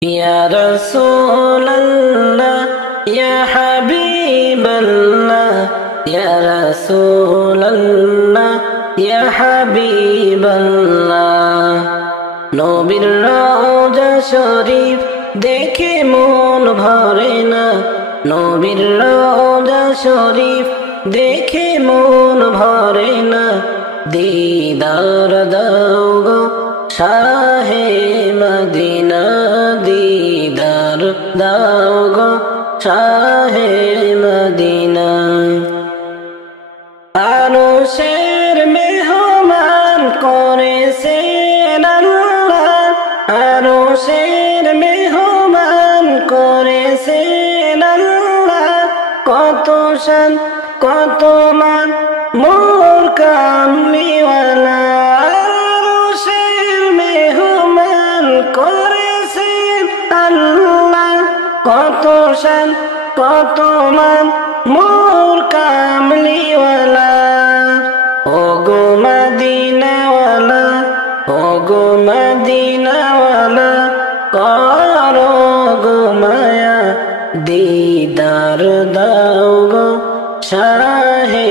Ya Rasulallah, Ya Habiballah, Ya Rasulallah, Ya Habiballah। নবীর রওজা শরীফ দেখে মন ভরে না, নবীর রওজা শরীফ দেখে মন ভরে না। দিদার দাও গো শাহে মদিনা, দিদার দাও গো শাহে মদিনা। আরশের মেহমান করেছেন আল্লাহ, আরশের মেহমান করেছেন আল্লাহ। কত শান কত মান মোর কামলিওয়ালা, আরশের মেহমান করেছেন আল্লাহ। কত শান কত মান মোর কামলিওয়ালা। ও গো মদিনাওয়ালা, ও গো মদিনাওয়ালা, করো গো মায়া, দিদার দাও গো শাহে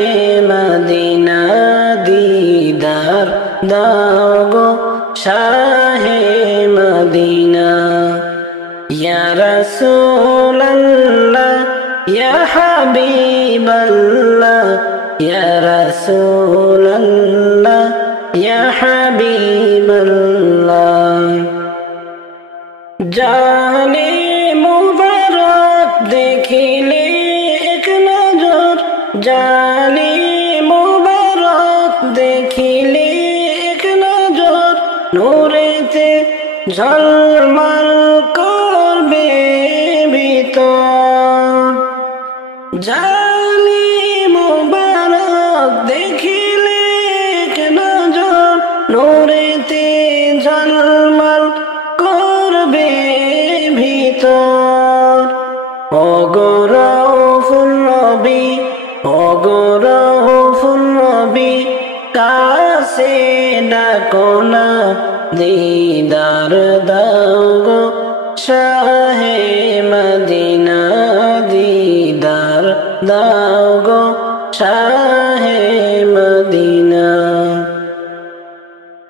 মদিনা, দিদার দাও গো শাহে মদিনা। ইয়া রাসূলাল্লাহ, ইয়া হাবিবাল্লাহ, ইয়া রাসূলাল্লাহ, ইয়া হাবিবাল্লাহ। জানে মুবারক দেখিলে এক নজর, জানে মুবারক দেখিলে এক নজর, নূরেতে ঝলমল করবে ভিতর। জানে মুবারক দেখিলে এক নজর, নূরেতে ঝলমল করবে ভিতর। ও গো রউফুর নবী, ও গো রউফুর নবী, কাছে ডাকো না, দিদার দাও গো শাহে মদিনা, দিদার দাও গো শাহে মদিনা।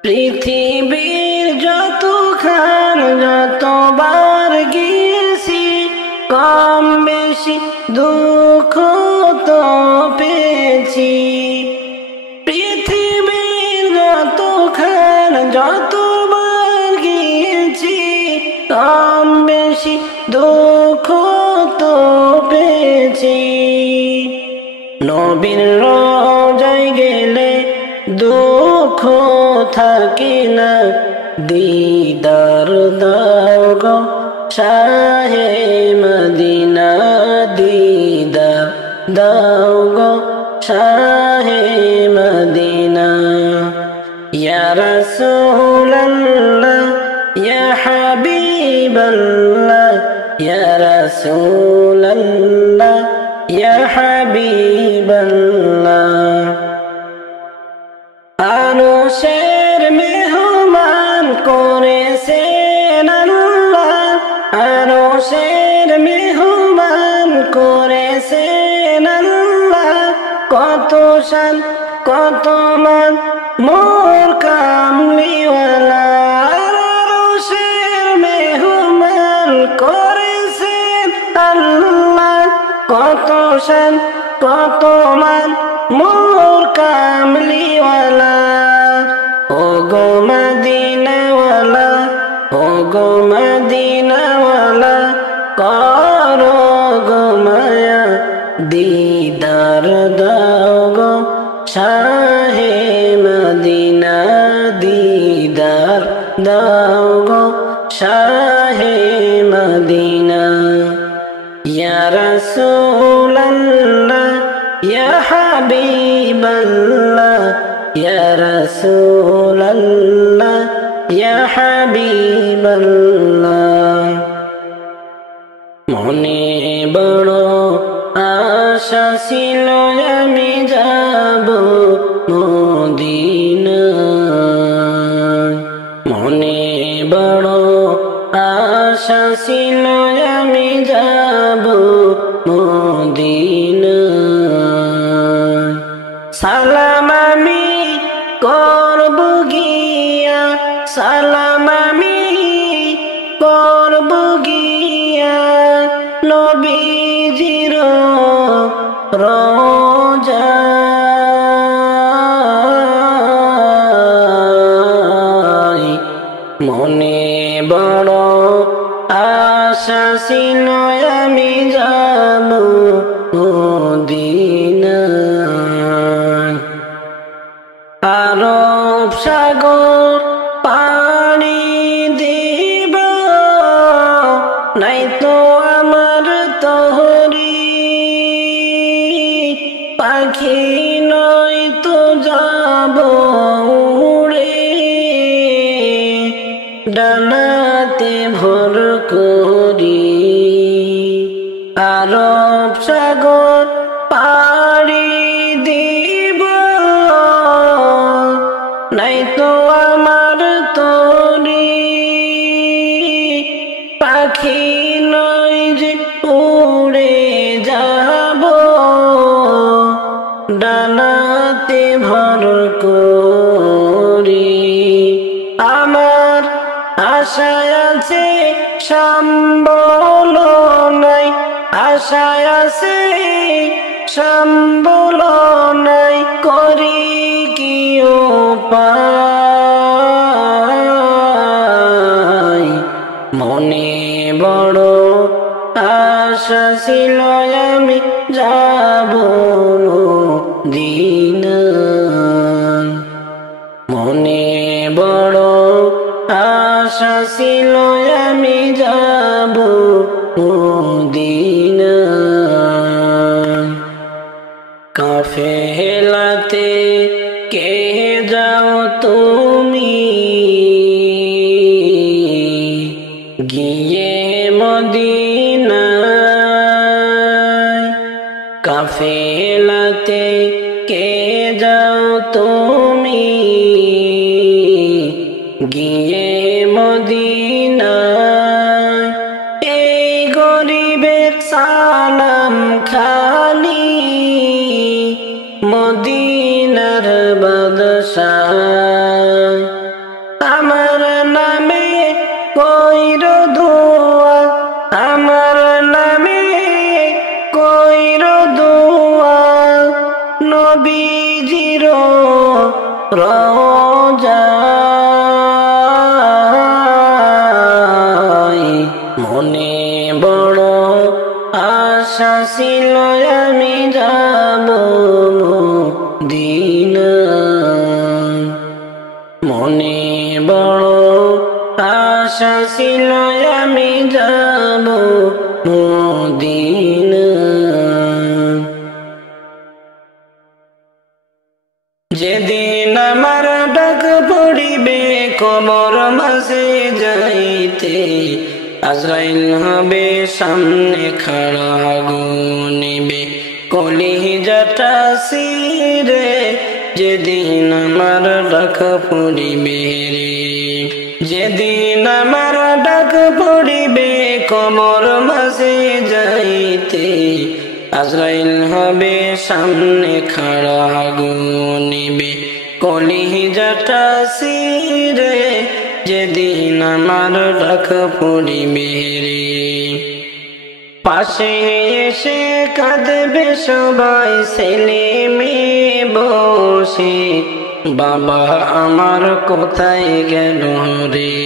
পৃথিবীর যতখান যতবার গিয়েছি, কম বেশি দুঃখ তো পেয়েছি। পৃথিবীর যতখান যতবার গিয়েছি, কম বেশি দুঃখ তো পেয়েছি। নবীর রওজায় গেলে দুঃখ থাকে না, দিদার দাও গো শাহে মদিনা, দিদার দাও গো শাহে মদিনা। ইয়া রাসূলাল্লাহ, ইয়া হাবিবাল্লাহ, ইয়া রাসূলাল্লাহ, ইয়া হাবিবাল্লাহ। আরশের মেহমান করেছেন আল্লাহ, আরশের মেহমান করেছেন আল্লাহ। কত শান কত মান মোর কামলিওয়ালা, আরশের মেহমান করেছেন আল্লাহ। কত শান কত মান মোর কামলিওয়ালা। ও গো মদিনাওয়ালা, ও গো মদিনাওয়ালা, করো গো মায়া, দিদার দাও গো শাহে মদিনা, দিদার দাও গো শাহে মদিনা। ইয়া রাসূলাল্লাহ, ইয়া হাবিবাল্লাহ, ইয়া রাসূলাল্লাহ, ইয়া হাবিবাল্লাহ। মনে বড় আশা ছিল আমি যাব মদিনা, মনে বড় আশা ছিল আমি যাব মদিনায়। সালাম আমি করব গিয়া, সালাম আমি করব গিয়া নবীজির রওজায়। মনে বড় আশা ছিল আমি যাব মদিনায়। আরব সাগর পাড়ি দিব, নাই তো আমার তহরি, পাখি নয় তো যাব উড়ে, ডানাতে ভর করি। আরব সাগর পাড়ি দিব, নাই তো আমার তরি, পাখি নয় যে উড়ে যাব, ডানাতে ভর করি। আমার আশায় আছে সম্বল নাই, আশায় আছে সম্বল নাই, করি কি উপায়। মনে বড় আশা ছিল আমি যাব মদিনায়। মনে বড় আশা ছিল আমি যাব মদিনায়। কাফেলাতে কে যাও তুমি, গিয়ে মদিনায়। কাফেলাতে কে যাও তুমি, গিয়ে মদিনায়। এই গরিবের সালাম খানি, মদিনার বাদশাহ আমার নামে কইর দোয়া, আমার নামে কইর দোয়া, নবীজির রওজায়। মনে বড় আশা ছিল আমি যাব মদিনায়। মনে বড় আশা ছিল আমি যাব মদিনায়। যেদিন আমার ডাক পড়িবে কবর মাঝে যাইতে, আজরাইল হবে সামনে খাড়া, গুনিবে কলিজাটা ছিঁড়ে। যেদিন আমার ডাক পড়িবে রে, যেদিন আমার ডাক পড়িবে কবর মাঝে যাইতে, আজরাইল হবে সামনে খাড়া, গুনিবে কলিজাটা ছিঁড়ে। যেদিন আমার ডাক পড়িবে রে, পাশে এসে কাঁদবে সবাই ছেলে মেয়ে বসে, বাবা আমার কোথায় গেল রে।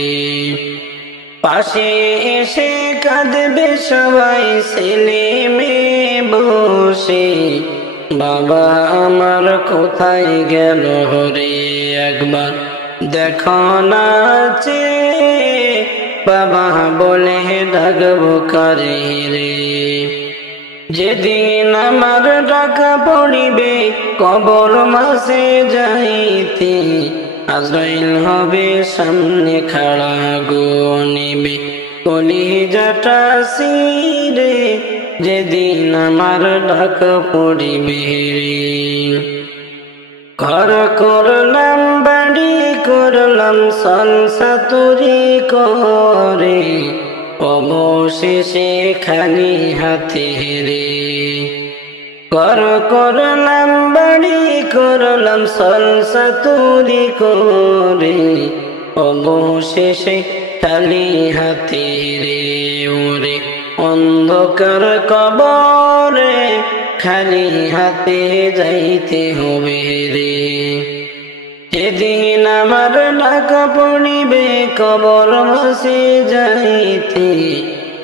পাশে এসে কাঁদবে সবাই ছেলে মেয়ে বসে, বাবা আমার কোথায় গেল রে। একবার দেখো না বাবা বলে ডাকবো কারে রে। যেদিন আমার ডাকা পড়িবে কবর মাঝে যাইতে, আজরাইল হবে সামনে খাড়া, গুনিবে কলিজাটা ছিঁড়ে। যেদিন আমার ডাকা পড়িবে রে, ঘর করলাম বাড়ি করলাম সংসার তৈরি করে, অবশেষে খালি হাতে রে। করলাম বাড়ি করলাম সলসা তৈরি করে, অবশেষে খালি হাতে রে। ওরে অন্ধকার কবরে খালি হাতে যাইতে হবে রে। যেদিন আমার ডাক পড়িবে কবর মাঝে যাইতে,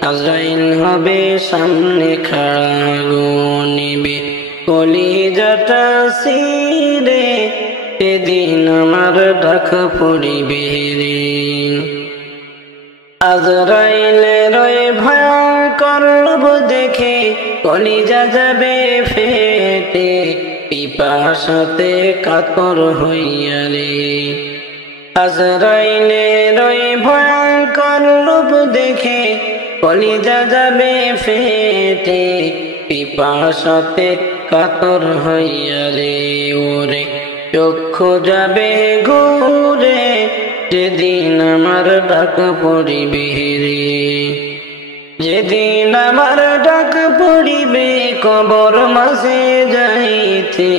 আজরাইল হবে সামনে খাড়া গনিবে কলিজাটা ছিঁড়ে, সেদিন আমার ডাক পড়িবে রে। আজরাইলের ভয়ঙ্কর রূপ দেখে কলিজা যাবে ফেটে, পিপাসাতে কাতর হইয়া রে। আজরাইলের ভয়ঙ্কর রূপ দেখে কলিজা যাবে ফেটে, পিপাসাতে কাতর হইয়া রে। ওরে চক্ষু যাবে ঘুরে, যেদিন আমার ডাক পড়িবে রে। যেদিন আমার ডাক পড়িবে কবর মাঝে যাইতে,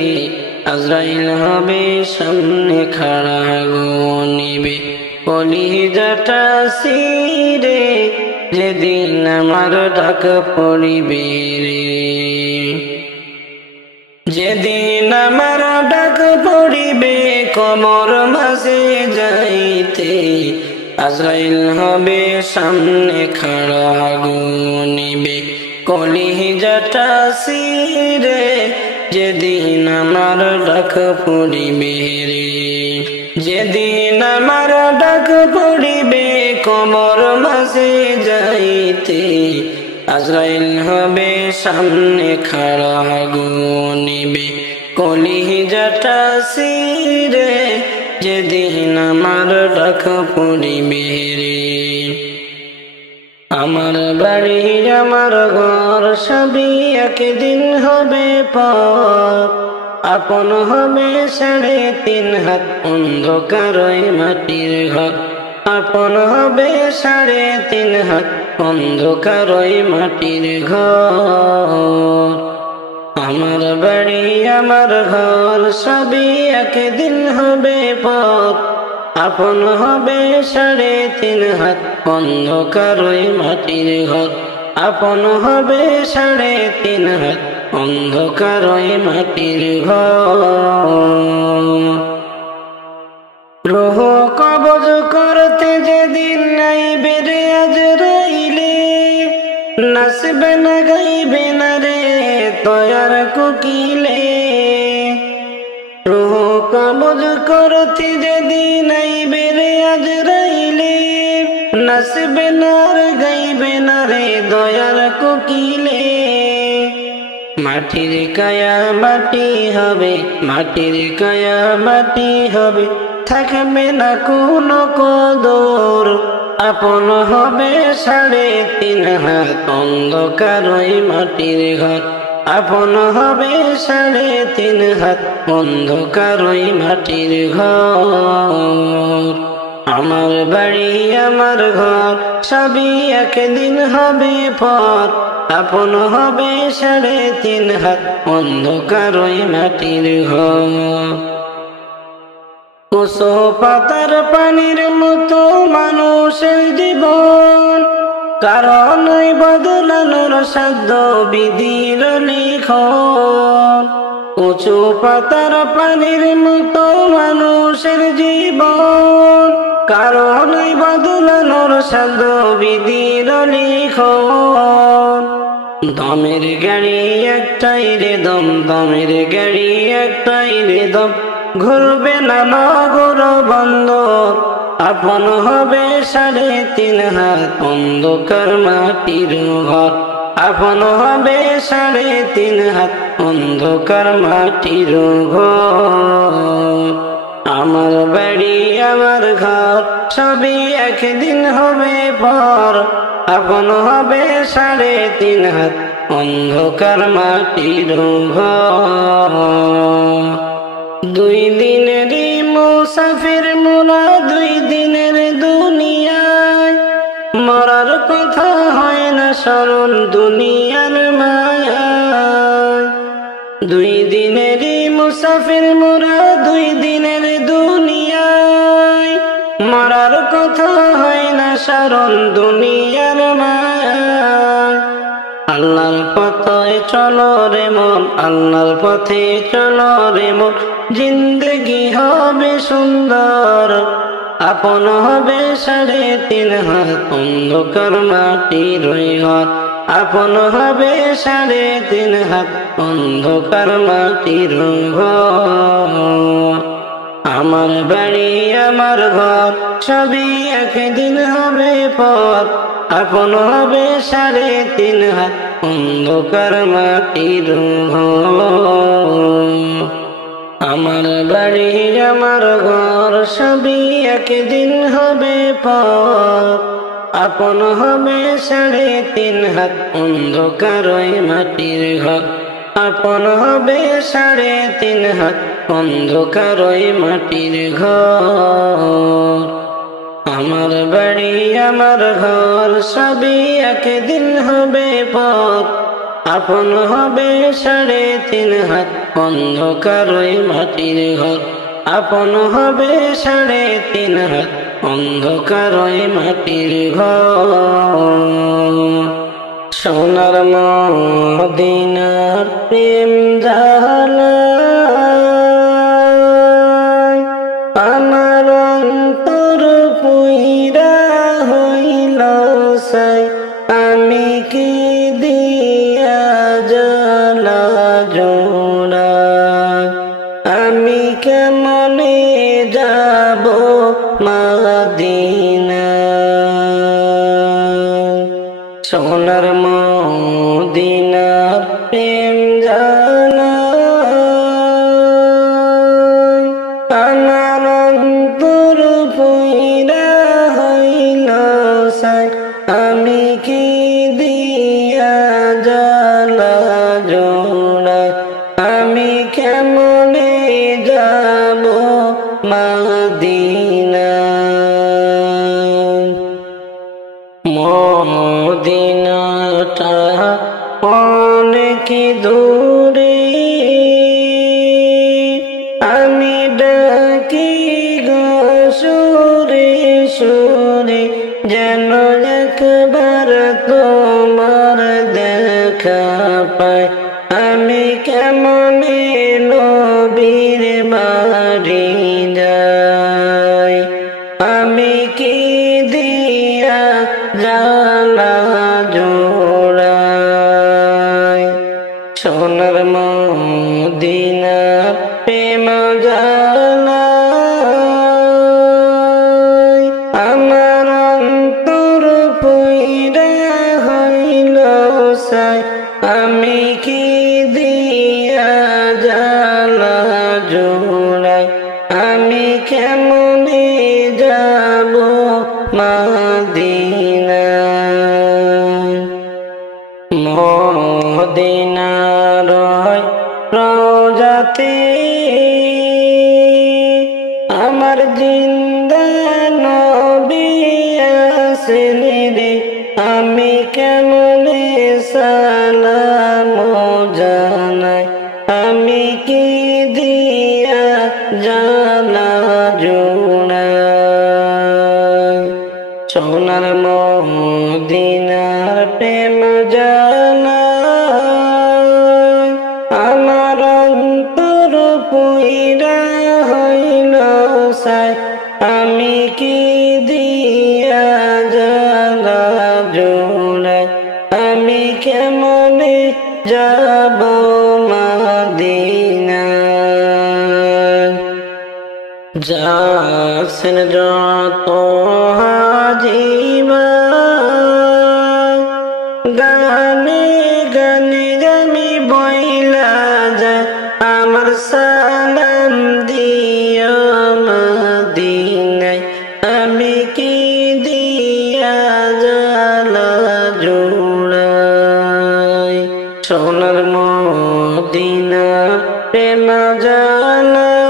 আজরাইল হবে সামনে খাড়া গনিবে কলিজাটা ছিঁড়ে, যেদিন আমার ডাক পড়িবে রে। যেদিন আমার ডাক পড়িবে কবর মাঝে যাইতে, আজরাইল হবে সামনে খাড়া গনিবে কলিজাটা ছিঁড়ে, যেদিন আমার ডাক পড়িবে রে। যেদিন আমার ডাক পড়িবে কবর মাঝে যাইতে, আজরাইল হবে সামনে খাড়া গনিবে কলিজাটা ছিঁড়ে, যেদিন আমার ডাক পড়িবে রে। আমার বাড়ি আমার ঘর সবই একদিন হবে পর, আপন হবে 3.5 হাত অন্ধকার মাটির ঘর। আপন হবে 3.5 হাত অন্ধকার মাটির ঘর। আমার বাড়ি আমার ঘর সবই একদিন হবে পর, আপন হবে 3.5 হাত অন্ধকার মাটির ঘর। আপন হবে 3.5 হাত অন্ধকার মাটির ঘর। রূহ কবজ করতে যেদিন আইবে রে আজরাইলে, নাচবে না গাইবে না রে তয়ার কোকিলে। রূহ কবজ করতে যেদিন আইবে রে আজরাইলে, নাচবে না আর গাইবে না রে দয়ার কোকিলে। মাটির কায়া মাটি হবে, মাটির কায়া মাটি হবে, থাকবে না কোনো কদর। আপন হবে 3.5 হাত অন্ধকার মাটির ঘর। আপন হবে 3.5 হাত অন্ধকার মাটির ঘর। আমার বাড়ি আমার ঘর সবই একদিন হবে পর, আপন হবে 3.5 হাত অন্ধকার মাটির ঘর। কুসো পাতার পানির মতো মানুষের জীবন, কারণ বদলানোর সাধ্য বিধির লিখন। উঁচু পাতার পানির মতো মানুষের জীবন, কারণ বদলানোর সাধ্য বিধির লিখন। দমের গাড়ি একটাই রে দম, দমের গাড়ি একটাই রে দম, ঘুরবে না নগর বন্দর। আপন হবে 3.5 হাত অন্ধকার মাটির ঘর। আপন হবে 3.5 হাত অন্ধকার মাটির ঘর। আমার বাড়ি আমার ঘর সবই একদিন হবে পর, আপন হবে 3.5 হাত অন্ধকার মাটির ঘর। 2 দিনেরই মুসাফির মোরা, 2 দিনের দুনিয়ায়, মরার কথা স্মরণ দুনিয়ার মায়ায়। দুই দিনেরই মুসাফির মোরা দুই দিনের দুনিয়ায়, মরার কথা হয় না স্মরণ দুনিয়ার মায়ায়। আল্লাহর পথে চলো রে মন, আল্লাহর পথে চলো রে মন, জিন্দগি হবে সুন্দর, আপন হবে 3.5 হাত, অন্ধকার মাটির ঘর, আপন হবে 3.5 হাত, অন্ধকার মাটির ঘর। আমার বাড়ি আমার ঘর সবই একদিন হবে পর, আপন হবে 3.5 হাত, অন্ধকার মাটির ঘর। আমার বাড়ি আমার ঘর সবই একদিন হবে পর, আপন হবে 3.5 হাত, অন্ধকার ওই মাটির ঘর, আপন হবে 3.5 হাত, অন্ধকার ওই মাটির ঘর। আমার বাড়ি আমার ঘর সবই একদিন হবে পর, আপন হবে 3.5 হাত, অন্ধকার ওই মাটির ঘর, আপন হবে 3.5 হাত, অন্ধকার ওই মাটির ঘর। সোনার মদিনার প্রেম জানায়, আমার অন্তর পুইরা হইল সাই, আমি কি দিয়া জ্বালা জোড়াই, আমি কেমনে যাব মদিনায়। সোনার মদিনার প্রেম জানায়, আমার অন্তর পুইরা হইল সাই, আমি কি দিয়া জ্বালা জোড়াই, আমি কেমনে যাব মদিনায়। মদিনাটা অনেক দূরে, আমি ডাকি গো সুরে সুরে, যেন একবার তোমার দেখা পাই, আমি কেমনে নবীর বাড়ি যাই, আমি কি দিয়া জ্বালা জোড়াই। সোনার মদিনার প্রেম জানায়, আমার অন্তর পুইরা হইল সাই, আমি কি দিয়া জ্বালা জোড়াই, আমি কেমনে যাব মদিনায়। মদিনার রওজাতে আমার জিন্দা নবী আছেন রে, আমি কেমনে সালাম জানাই, আমি কি দিয়া জ্বালা জোড়াই। সোনার মদিনার প্রেম জানায়, আমার অন্তর পুইরা হইল সাই, আমি কি দিয়া জ্বালা জোড়াই, আমি কেমনে যাব মদিনায়। যাচ্ছেন যত হাজিবা, গানে গানে আমি বইলা যায়, আমার সালাম দিও মদিনায়, আমি কি দিয়া জ্বালা জোড়াই। সোনার মদিনা প্রেম জানায়,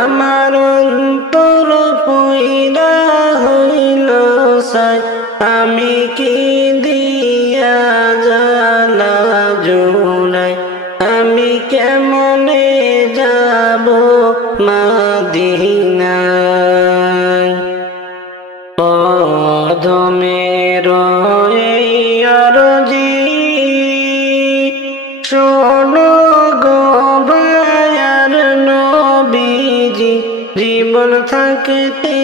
আমার অন্তর পুইরা হইল সাই, আমি আমি কি দিয়া জ্বালা জুড়াই, আমি কেমনে যাব মদিনায়। কদমের এই আরজি শোনো গো দয়ার নবীজি, জীবন থাকতে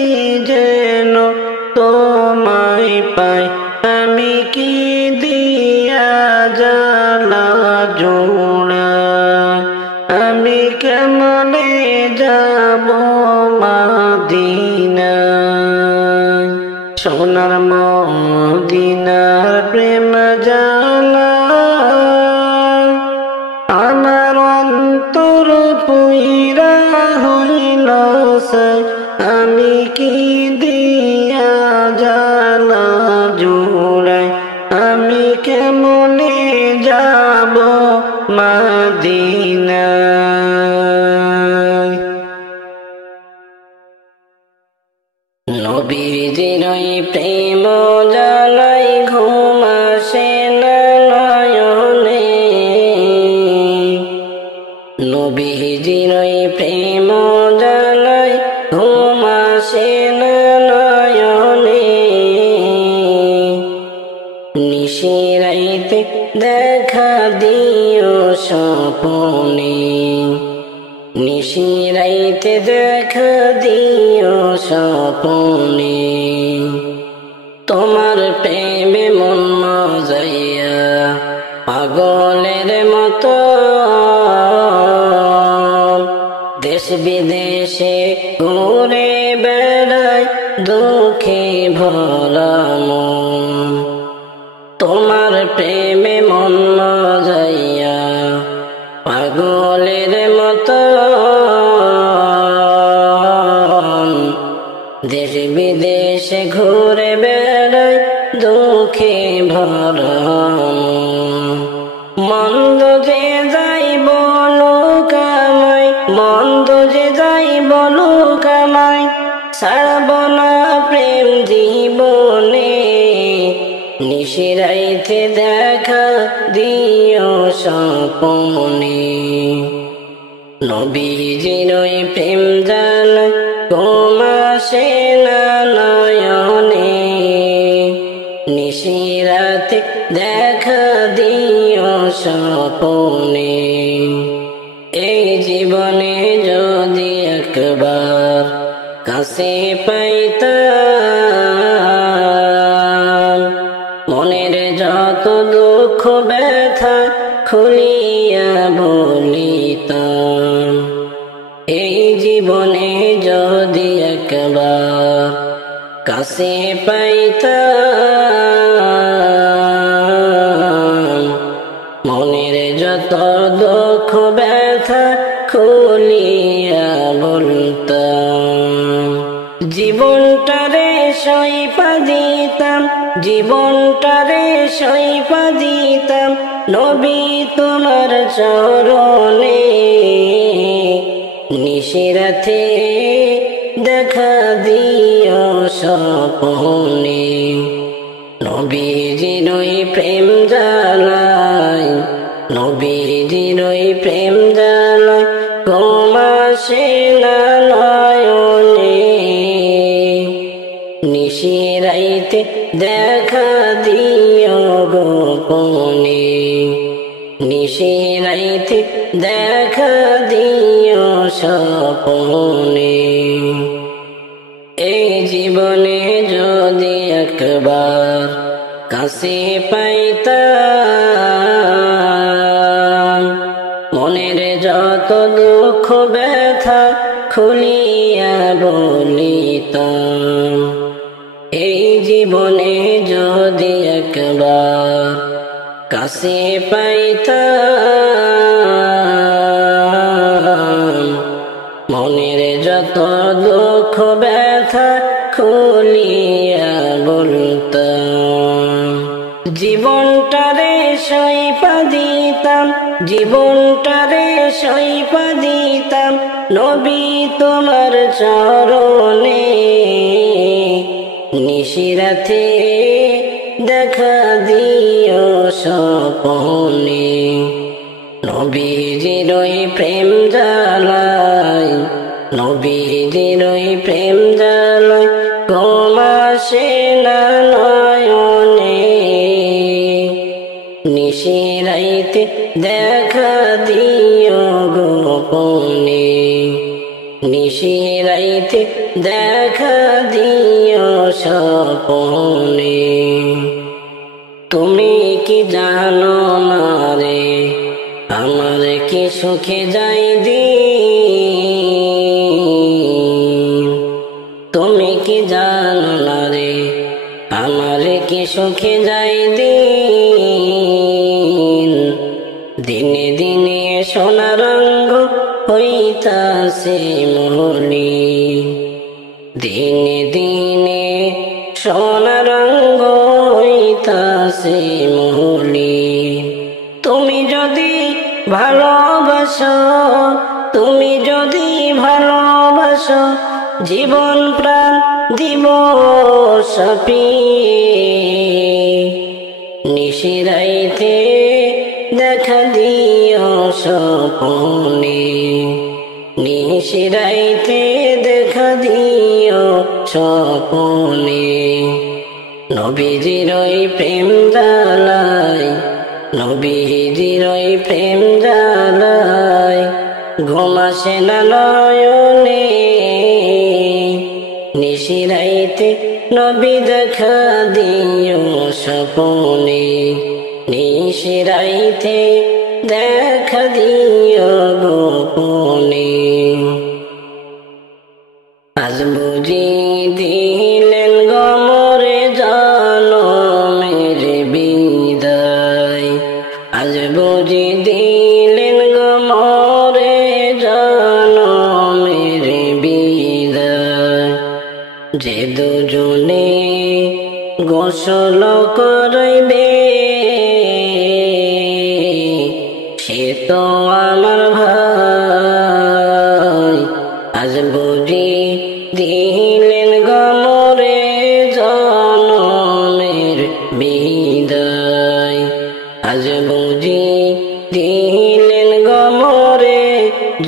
যেন তোমায় পাই, আমি কি দিয়া জ্বালা জোড়াই, আমি কেমনে যাব মদিনায়। সোনার মদিনার প্রেম জ্বালা আমার অন্তর পুইরা হইল সাই, আমি কি দিয়া জ্বালা জুড়াই, আমি কেমনে যাব মদিনায়। নবীজির ওই প্রেম জ্বালাই ঘুম আসে না নয়নে, নবীজির ওই প্রেম জ্বালাই ঘুম আসে না নয়নে, নিশিরাইতে দেখা দিও স্বপনে, নিশিরাইতে দেখা দিও স্বপনে, তোমার প্রেমে মন মজাইয়া পাগলের মতো দেশ বিদেশে ঘুরে বেড়ায় দুঃখে ভরা মন, তোমার প্রেমে মন মজাইয়া পাগলের মতো দেশ বিদেশে ঘুরে বেড়ায় দুঃখে ভরা মন। মন্দ যে যাই বলো কামাই, মন্দ যে যাই বলো কামাই, ছাড়ব না প্রেম জীবনে, নিশিরাইতে দেখা দিও স্বপনে, নবীজির ওই প্রেম জ্বালাই ঘুম আসে না নয়নে, নিশিরাতে দেখা দিও স্বপনে। এই জীবনে যদি একবার কাছে পাইতাম, মনের যত দুঃখ ব্যথা খুলিয়া বলিতাম, এই জীবনে যদি একবার কাছে পাইতাম, মনের যত দুঃখ ব্যথা খুলিয়া বলতাম, জীবনটারে সইপা দিতাম, জীবনটারে সইপা দিতাম নবী তোমার চরণে, নিশিরাতে দেখা দিও স্বপনে, নবীজির ওই প্রেম জ্বালাই, নবীজির ওই প্রেম জ্বালাই ঘুম আসে না নয়নে, নিশিরাইতে দেখা দিও গোপনে, নিশিরাইতে দেখা দিও স্বপনে। এই জীবনে যদি একবার কাছে পাইতাম, মনের যত দুঃখ ব্যথা খুলিয়া বলিতাম, এই জীবনে যদি একবার কাছে পাইতাম, মনের যত দুঃখ ব্যথা খুলিয়া বলতাম, জীবনটারে সইপা দিতাম, জীবনটারে সইপা দিতাম নবী তোমার চরণে, নিশিরাতে দেখা দিও স্বপনে। নবীজির ওই প্রেম জ্বালায়, নবীজির ওই প্রেম জ্বালায় ঘুম আসে না নয়নে। নিশি রাইতে দেখা দিও গোপনে, নিশি রাইতে দেখা দিও স্বপনে। তুমি কি জানো না রে আমার কি সুখে যাই দিন, তুমি কি জানো না রে আমার কি সুখে যাই দিন। দিনে দিনে সোনা রঙ্গ হইতাছে মলিন, দিনে দিনে সোনা রঙ্গ হইতাছে মলিন। তুমি যদি ভালোবাসো, তুমি যদি ভালোবাসো জীবন প্রাণ দিব সপিয়ে। নিশি রাইতে দেখা দিও স্বপনে, নিশি রাইতে দেখা দিও স্বপনে। নবীজির ওই প্রেম জ্বালায়, নবীজির ওই প্রেম জ্বালায় ঘুম আসে না নয়নে। নিশি রাইতে নবী দেখা দিও স্বপনে, নিশি রাইতে দেখা দিও গোপনে। আজ বুঝি দিলেন গমরে জনমের বিদায়, আজ বুঝি দিলেন গমরে জনমের বিদায়। যে দুজনে গোসল করাইবে সে তো আমার ভাই, আজ বুঝি দিলেন গমরে জনমের বিদায়, আজ বুঝি দিলেন গমরে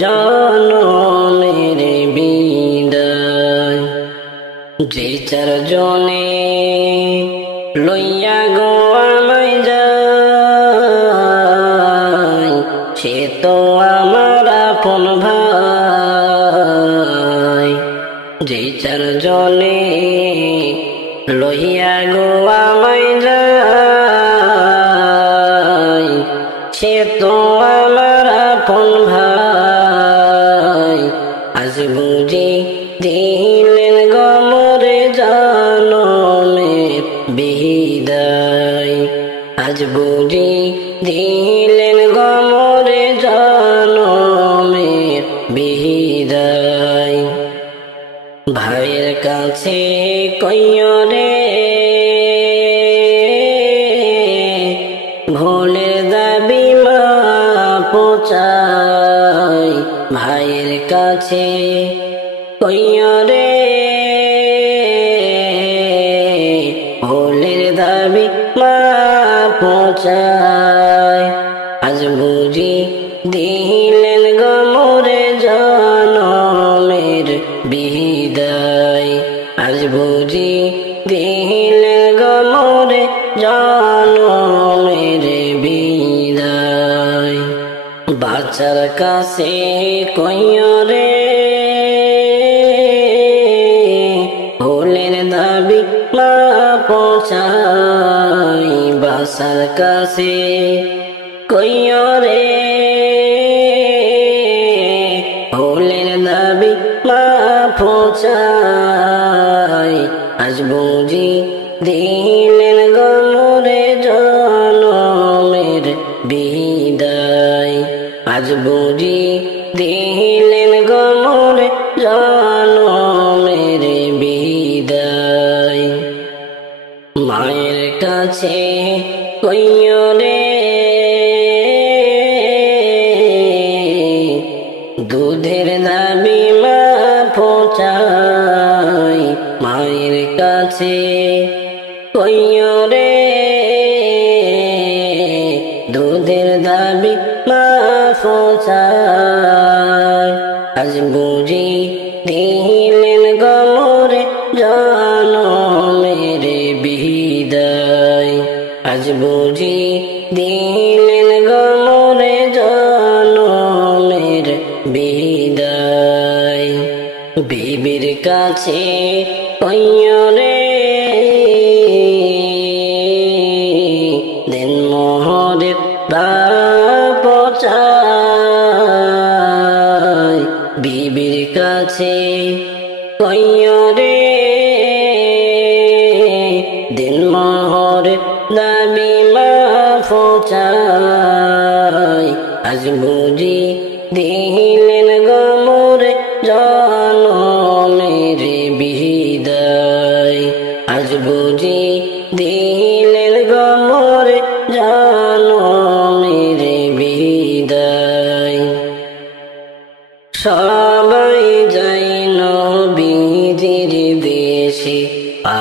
জনমের বিদায়। যে চারজনে লইয়া গো আমায় যায় সে তো আমার আপন ভাই। যে চারজনে লইয়া গো আমায় যায় সে তো আমার আপন ভাই। আজ বুঝি দিলেন গমরে জনমের বিদায়, আজ বুঝি দিলেন গমরে জনমের বিদায়। ভাইয়ের কাছে কইও রে ভুলের দাবি মাপ চাই, ভাইয়ের কাছে কইও রে ভুলের দাবি মাপ চাই। আজ বুঝি দিলেন গমরে জনমের বিদায়, আজ বুঝি দিলেন গমরে জনমের বিদায়। বাচ্চার কাছে কইও রে ভুলের দাবি মাপ চাই, বাচ্চার কাছে কইও রে ভুলের দাবি মাপ চাই। আজ বুঝি দিলেন গমরে জনমের বিদায়, আজ বুঝি দিলেন গমরে জনমের বিদায়। মায়ের কাছে কইও রে দুধের দাবি মাপ চাই, মায়ের কাছে কইও রে ফোঁচায় আজ বুঝি দিলেন গমরে জনমের বিদায় আজ বুঝি দিলেন গমরে জনমের বিদায় বিবির কাছে কইরে দিন মোহরের পচায় বিবির কাছে কইরে দিন মোহরের দাবি মাফ চাই আজ বুঝি দিলেন গমরে জনমের বিদায় আজ বুঝি দিলেন গমরে জনমের বিদায় সবাই যাই নবীজির দেশে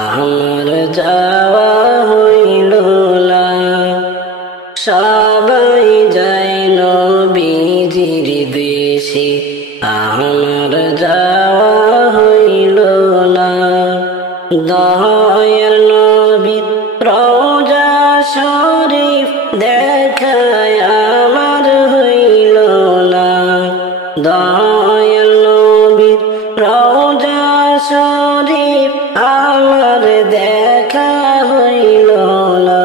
আমার যাওয়া হইল না সবাই যাই নবীজির দেশে আমার যাওয়া হইল না দয়ার নবীর রওজা শরীফ দেখায় আমার হইল না দয়ার নবীর রওজা শরীফ আমার দেখা হইল না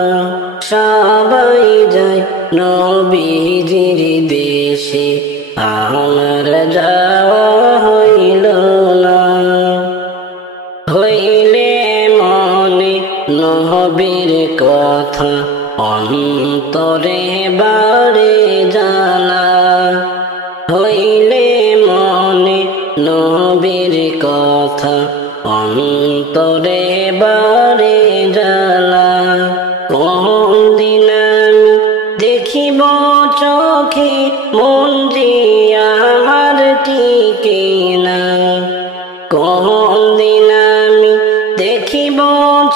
সবাই যায় নবীজির দেশে আমার যাওয়া হইল না হইলে মনে নবীর কথা অন্তরে বাড়ে জ্বালা হইলে মনে নবীর কথা অন্তরে বাড়ে জ্বালা কোন দিন আমি দেখিব চোখে মন যে আমার টিকে না কোন দিন আমি দেখিব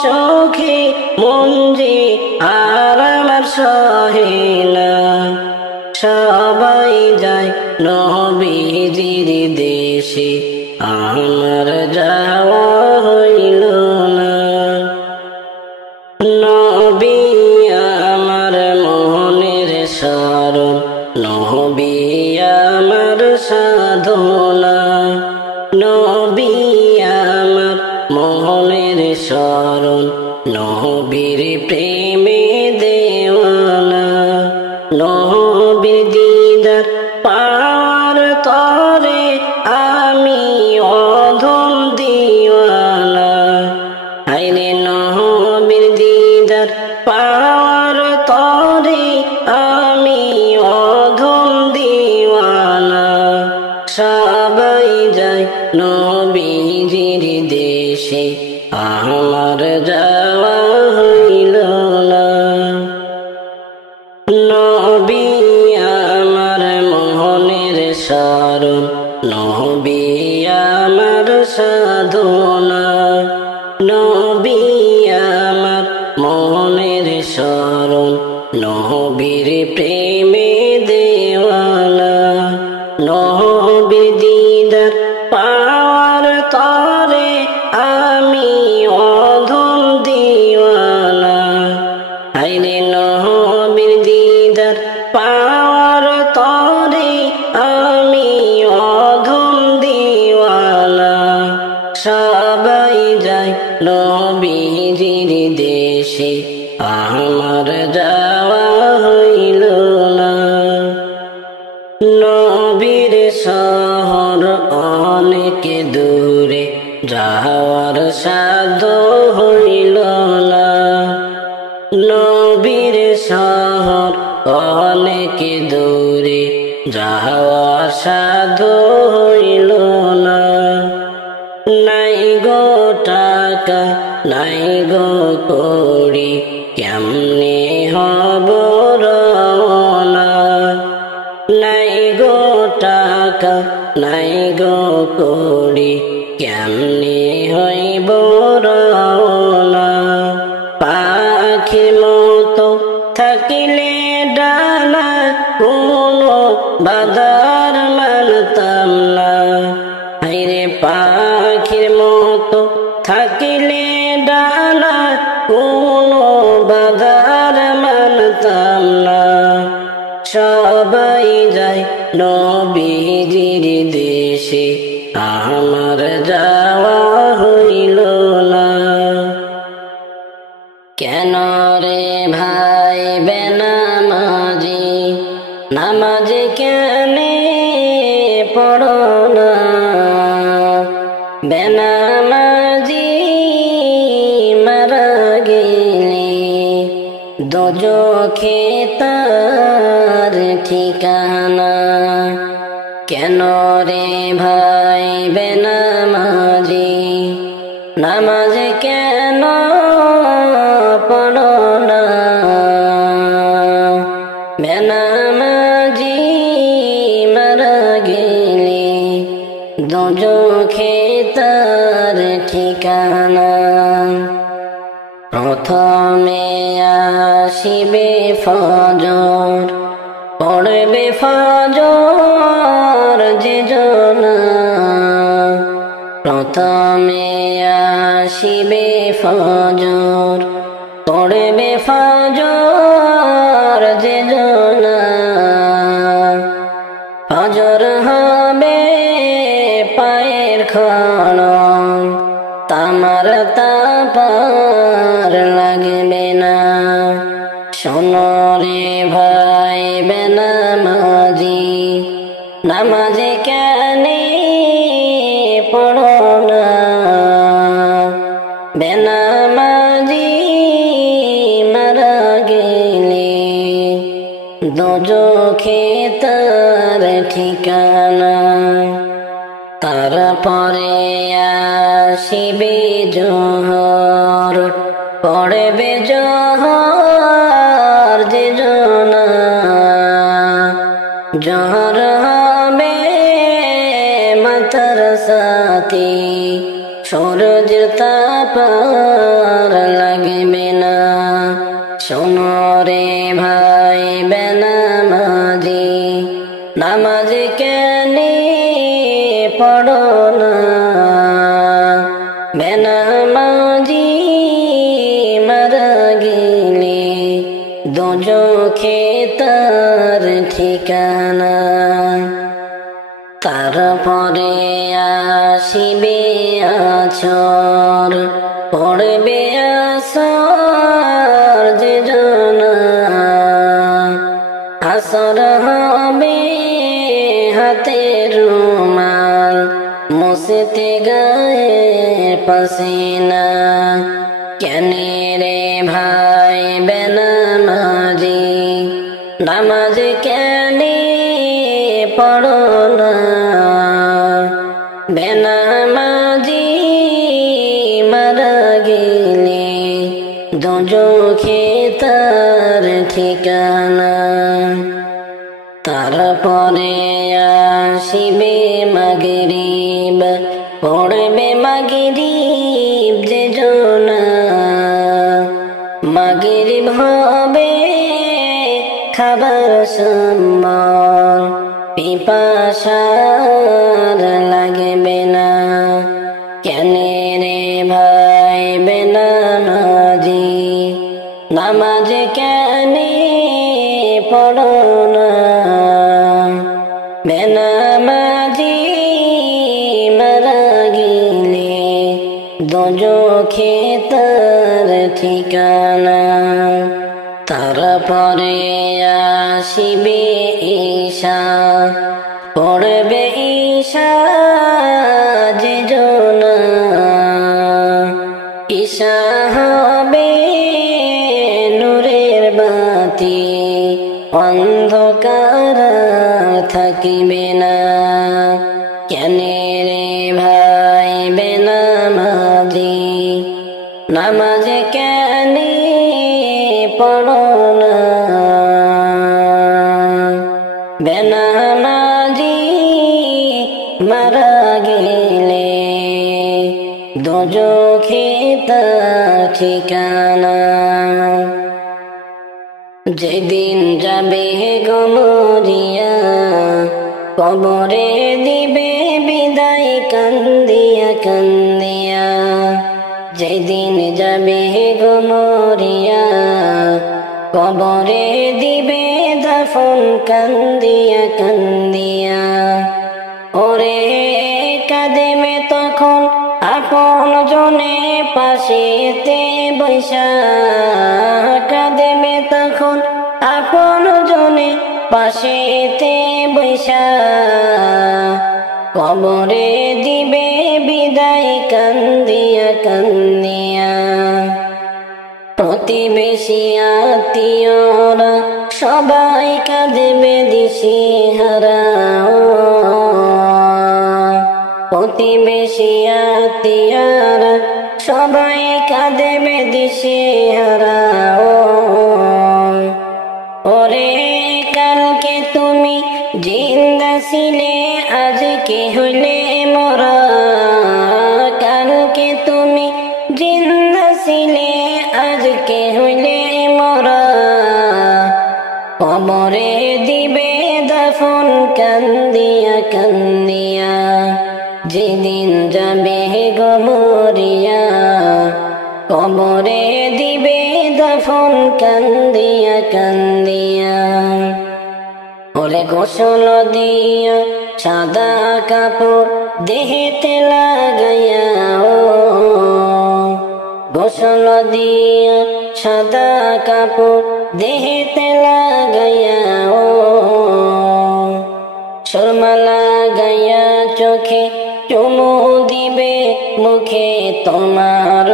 চোখে মন যে আর আমার সহে না সবাই যায় নবীজির দেশে আমার যাওয়া হইল না নবী আমার মনের শরণ নবী আমার সাধনা নবী আমার মনের শরণ নবীর প্রেমে দেওয়ানা নবীর দিদার পাওয়ার তরে আমি অধম দিওয়ানা আইরে নবীর দিদার পাওয়ার তরে আমি অধম দিওয়ানা সবাই যায় নবীজির দেশে আমার যাওয়া হইল না নবী আমার মোহনের শরণ নবী আমার সাধনা নবী আমার মোহনের শরণ নবীর প্রেমে দেওয়ানা নবীর দিদার পাওয়ার তরে আমি অধম দিওয়ানা আইরে নবীর দিদার পাওয়ার তরে আমি অধম দিওয়ানা সবাই যায় নবীজির দেশে আমার যাওয়া হইল না নবীর শহর অনেক দূরে যাওয়ার সাধ্য হইল না নবীর শহর অনেক দূরে যাওয়ার সাধ্য হইল না নাই গো টাকা নাই গো কড়ি কেমনে হব রওনা নাই গো টাকা নাই গো কড়ি কেমনে হইব রওনা পাখির মতো থাকিলে ডানা কোনো বাধার মানতাম না। হায়রে পাখির মতো থাকিলে ডানা, কোনো বাধার মানতাম না। সবাই যায় নবীজির দেশে, আমার যাওয়া হইল না। কেন রে ভাই বেনামাজি, নামাজ কেনে পড়ো না? বেনামাজি মারা গেলে দোজখে তার ঠিকানা। কেন রে ভাই বেনামাজি, নামাজ কেন পড়ো না? বেনামাজি মারা গেলে দোজখে তার ঠিকানা। প্রথমে আসিবে ফজর, পড়বে ফজর যে জনা। প্রথমে আসিবে ফজর, পড়বে ফজর যে জনা। ফজর হবে পায়ের খড়ম, তামার তাপার লাগবে না। শোনো রে ভাই বেনামাজি, নামাজ কেনে পড়ো না? বেনামাজি মারা গেলে দোজখে তার ঠিকানা। তারপরে আসিবে জোহর, পড়বে জোহর যে জনা। জোহর হবে মাথার সাথে, সূরজের তাপার লাগবে না। শোনো রে ভাই বেনামাজি, নামাজ কেনে পড়ো না? বেনামাজি মারা গেলে দোজখে তার ঠিকানা। তারপরে আসিবে আছর, পড়বে আসর যে জনা। আসর হবে হাতের রুমাল, মুছতে গায়ে পাসিনা। কেনে রে ভাই বেনামাজি, নামাজ কেনে পড়ো না? বেনামাজি মারা গেলে দোজখে তার ঠিকানা। তারপরে আসিবে মাগরিব, পড়বে মাগরিব যে জনা। মাগরিব হবে খাবার সময়, পিপাসার লাগবে না। কেনে রে ভাই বেনামাজি, নামাজ কেনে পড়ো না? বেনামাজি মারা গেলে দোজখে তার ঠিকানা। তারপরে আসিবে ঈশা, পড়বে ঈশা যে জনা। ঈশা হবে নূরের বাতি, অন্ধকার থাকিবে না। কেনে রে ভাই বেনামাজি, নামাজ কেনে পড়ো না? বেনামাজি মারা গেলে দোজখে তার ঠিকানা। যেদিন যাবে গো মরিয়া কবরে দিবে বিদায় কান্দিয়া কান্দিয়া। যেদিন যাবে গো মরিয়া কবরে দিবে দাফন কান্দিয়া কান্দিয়া। ওরে কাঁদেবে তখন আপন জনে পাশেতে বৈশা, কাঁদেবে তখন আপন জনে পাশেতে বৈশা। কবরে দিবে বিদায় কান্দিয়া কান্দিয়া। প্রতিবেশী আত্মীয়রা সবাই কাঁদেবে দিশেহারা। প্রতিবেশী আত্মীয়রা সবাই কাঁদেবে দিশেহারা। ওরে কালকে তুমি জিন্দা ছিলে আজকে হইলে মরা। কালকে তুমি জিন্দা ছিলে আজকে হইলে মরা। কবরে দিবে দাফন কান্দিয়া কান্দিয়া। যেদিন যাবে গো মরিয়া কবরে দিবে দাফন কান্দিয়া কান্দিয়া। ওরে গোসল দিয়া সাদা কাপড় দেহেতে লাগাইয়া, গোসল দিয়া সাদা কাপড় দেহেতে লাগাইয়া। সুরমা লাগাইয়া চোখে চুমু দিবে মুখে তোমার।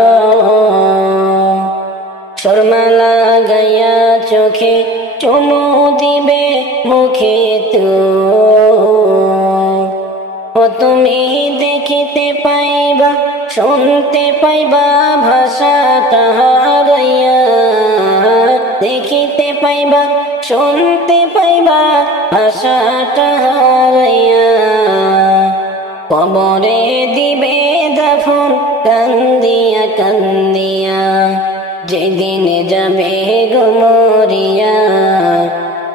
সুরমা লাগাইয়া চোখে চুমু দিবে মুখে তো। ও তুমি দেখিতে পাইবা শুনতে পাইবা ভাষাটা হারাইয়া। দেখিতে পাইবা শুনতে পাইবা ভাষাটা হারাইয়া। কবরে দিবে দাফন কান্দিয়া কান্দিয়া। যেদিন যাবে গো মরিয়া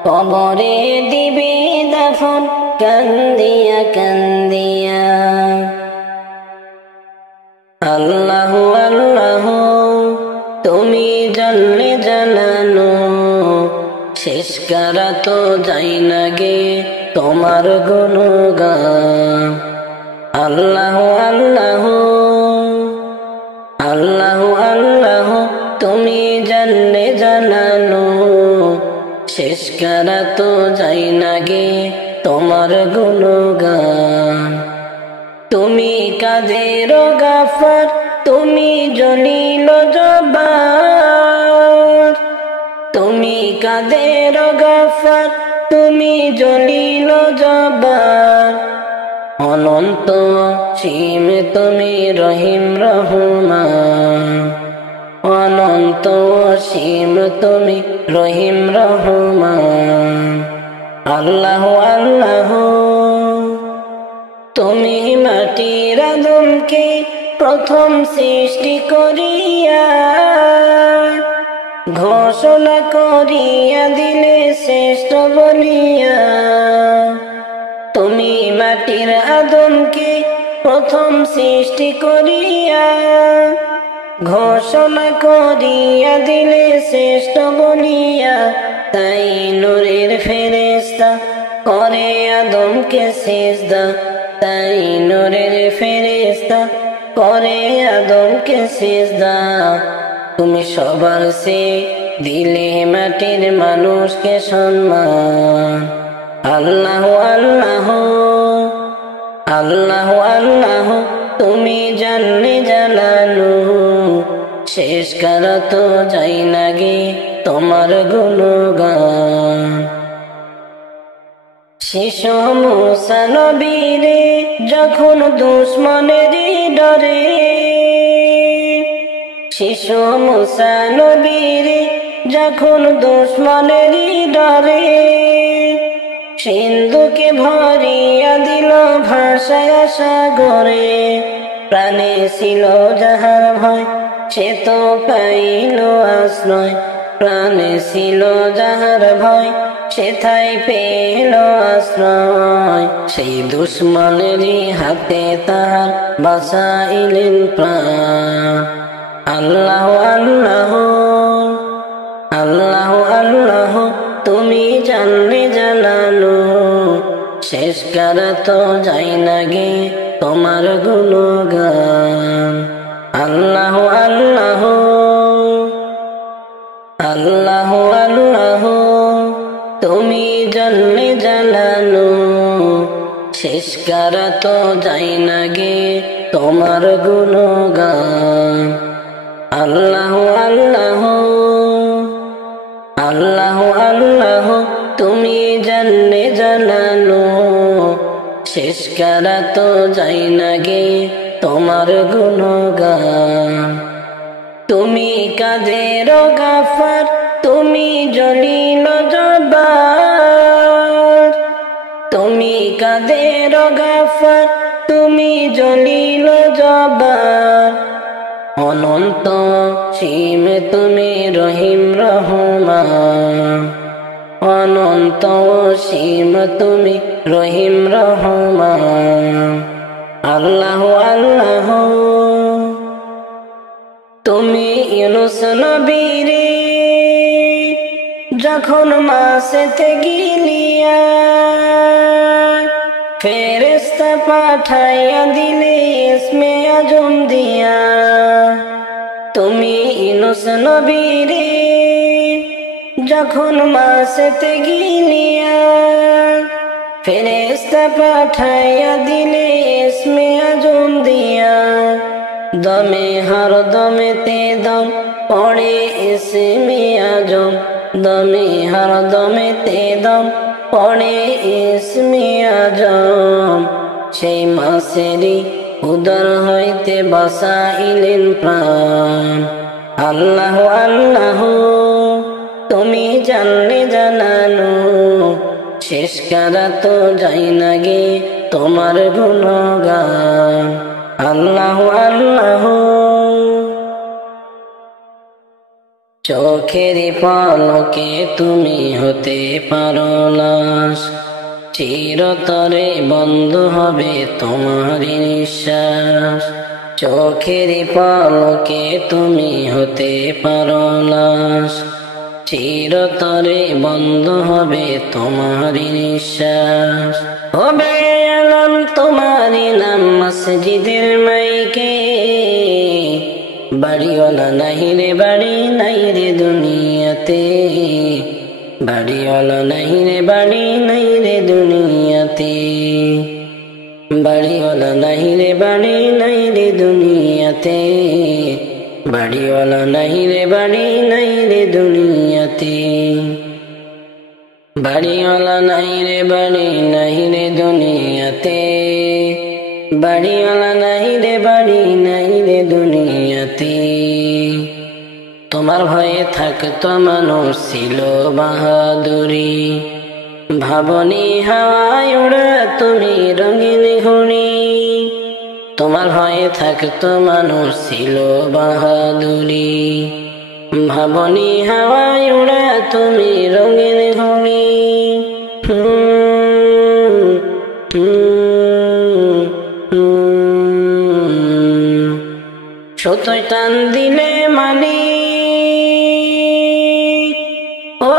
কবরে দিবে দাফন কান্দিয়া কান্দিয়া। আল্লাহ আল্লাহ তুমি জানলে জানানো, শেষ করা তো যাই না গে তোমার গুণগান। আল্লাহ আল্লাহ আল্লাহ আল্লাহ তুমি জানলে জানানো, শেষ করা তো যাই না গে তোমার গুণগান। তুমি কাদের গাফার তুমি জলিল জব্বার। তুমি কাদের গাফার তুমি জলিল জব্বার। অনন্ত সীম তুমি রহিম রহমান। অনন্ত সীম তুমি রহিম রহমান। আল্লাহ আল্লাহ তুমি মাটির আদমকে প্রথম সৃষ্টি করিয়া ঘোষণা করিয়া দিলে শ্রেষ্ঠ বলিয়া। তুমি মাটির আদমকে প্রথম সৃষ্টি করিয়া ঘোষণা করিয়া দিলে শ্রেষ্ঠ বলিয়া। তাই নূরের ফেরেশতা করে আদমকে সিজদা। তাই নূরের ফেরেশতা করে আদমকে সিজদা। তুমি সবার সে দিলে মাটির মানুষকে সম্মান। আল্লাহ আল্লাহ আল্লাহ আল্লাহ তুমি জানলে জানানো, শেষ করা তো যাই না গে তোমার গুণগান। শিশু মুসা নবীরে যখন দুশ্মনের ডরে, শিশু মুসা নবীরে যখন দুশ্মনের ডরে, সিন্ধুকে ভরিয়া দিল ভাষায় সাগরে। প্রাণে ছিল যাহার ভয় সে তো পাইল আশ্রয়, প্রাণে ছিল যাহার ভয় সেথায় পেল আশ্রয়। সেই দুশ্মনেরই হাতে তাহার বাঁচাইলেন প্রাণ। আল্লাহ আল্লাহ আল্লাহ আল্লাহ তুমি জানলে জানালো, শেষ করা তো যায় না গে তোমার গুণগান। আল্লাহ আল্লাহ আল্লাহ আল্লাহ তুমি জানলে জানালো, শেষ করা তো যায় না গে তোমার গুণগান। আল্লাহ আল্লাহ আল্লাহ আল্লাহ তুমি জানলে জানালো, শেষ করা তো যায় না গে তোমার গুণগান। তুমি কাদের গাফার তুমি জলিল জব্বার, তুমি কাদের গাফার তুমি জলিল জব্বার। অনন্ত সীম তুমি রহিম রহমান, অনন্ত সীম তুমি রহিম রহমান। আল্লাহ আল্লাহ তুমি ইউনুস নবীরে যখন মাসেতে গিলিয়া ফেরেশতা পাঠাইয়া দিলে ইসমে আজম দিয়া। তুমি ইউনুস নবীরে যখন মাসেতে গিলিয়া ফেরেশতা পাঠাইয়া দিলে ইসমে আজম দিয়া। দমে হর দমেতে দম পড়ে ইসমে আজম, দমে হর দমেতে দম পড়ে ইসমে আজম। সেই মাসেরই উদর হইতে বাঁচাইলেন প্রাণ। আল্লাহ আল্লাহ তুমি জানলে জানালো, শেষ করা তো যায় না গে তোমার গুণগান। আল্লাহ আল্লাহ চোখের পলকে তুমি হতে পারো লাশ, চিরতরে বন্ধ হবে তোমার নিঃশ্বাস। চোখের পলকে তুমি হতে পারো লাশ, চিরতরে বন্ধ হবে তোমার নিঃশ্বাস। হবে আলম তোমারি নাম মসজিদের মাইকে, বাড়িওয়ালা নাহি রে বাড়ি নাই রে দুনিয়াতে, বাড়িওয়ালা নাহি রে বাড়ি নাই রে দুনিয়াতে, বাড়িওয়ালা নাহি রে বাড়ি নাই রে দুনিয়াতে, বাড়িওয়ালা নাহি রে বাড়ি নাই রে দুনিয়াতে, বাড়িওয়ালা নাই রে বাড়ি নাই রে দুনিয়াতে, বাড়িওয়ালা নাই রে বাড়ি নাই রে দুনিয়াতে। তোমার ভয়ে থাকতো মানুষ ছিল বাহাদুরি, ভাবনি হাওয়ায় উড়া তুমি রঙিন ঘুড়ি। তোমার ভয়ে থাকতো মানুষ ছিল বাহাদুরি, ভাবনি হাওয়ায় উড়া তুমি রঙিন ঘুড়ি। সুতোয় টান দিলে মালি ও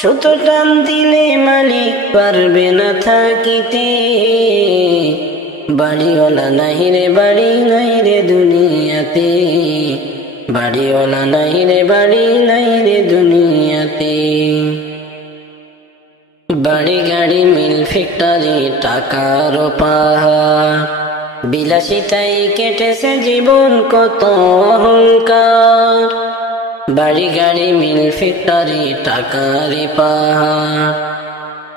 সুতো টান দিলে মালিক পারবে না থাকিতে, বাড়িওয়ালা নাই রে বাড়ি নাই রে দুনিয়াতে, বাড়িওয়ালা নাই রে বাড়ি নাই রে দুনিয়াতে। বাড়ি গাড়ি মিল ফ্যাক্টরি টাকার পাহাড়, বিলাসিতাই কেটেছে জীবন কত অহংকার। বাড়ি গাড়ি মিল ফ্যাক্টরি টাকার পাহাড়,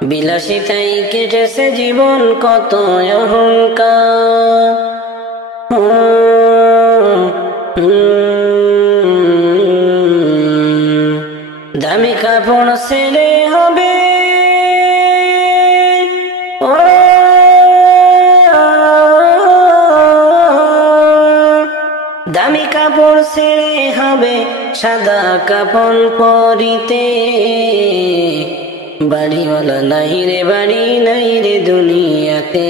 বিলাসিতাই কেটেছে জীবন কত অহংকার। দামি কাপড় ছেড়ে হবে কাপড় ছেড়ে হবে সাদা কাপড় পরিতে। বাড়িওয়ালা নাই রে বাড়ি নাই রে দুনিয়াতে,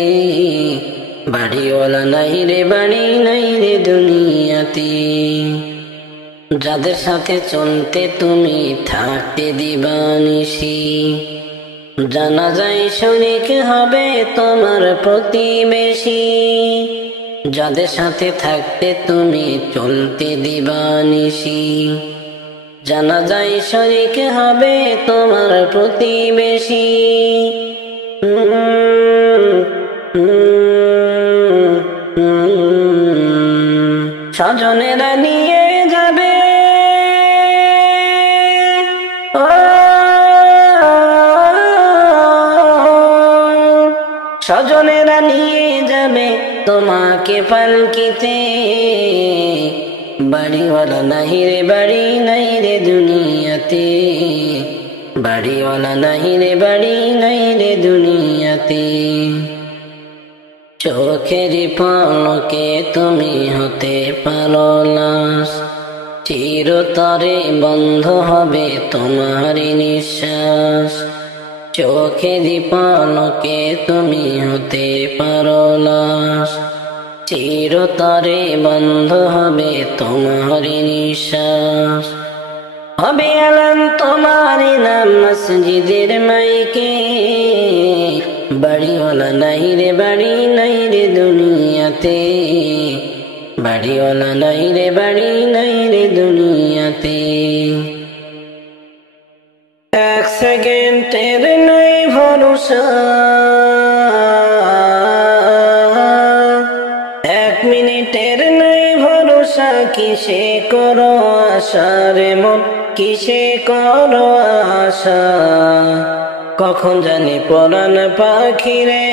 বাড়িওয়ালা নাই রে বাড়ি নাই রে দুনিয়াতে। যাদের সাথে চলতে তুমি থাকতে দিবানিশি, জানা যায় শরিক হবে তোমার প্রতিবেশী। যাদের সাথে থাকতে তুমি চলতে দিবানিশি, জানা যায় শরিক হবে তোমার প্রতিবেশী। স্বজনেরা নিয়ে যাবে স্বজনেরা নিয়ে যাবে তোমাকে পালকিতে। বাড়িওয়ালা নাই রে বাড়ি নাই রে দুনিয়াতে, বাড়িওয়ালা নাই রে বাড়ি নাই রে দুনিয়াতে। চোখের পলকে তুমি হতে পারো লাশ, চিরতরে বন্ধ হবে তোমার নিঃশ্বাস। চোখের পলকে তুমি হতে পারো লাশ, চিরতরে বন্ধ হবে তোমার নিঃশ্বাস। হবে আলাম তোমার নাম মসজিদের মাইকে। বাড়িওয়ালা নাই রে বাড়ি নাই রে দুনিয়াতে, বাড়িওয়ালা নাই রে বাড়ি নাই রে দুনিয়াতে। এক সেকেন্ডের নাই ভরসা, এক মিনিটের নাই ভরসা। কিসে করো আশা রে মন, কিসে করো আশা। কখন জানি পরাণ পাখি রে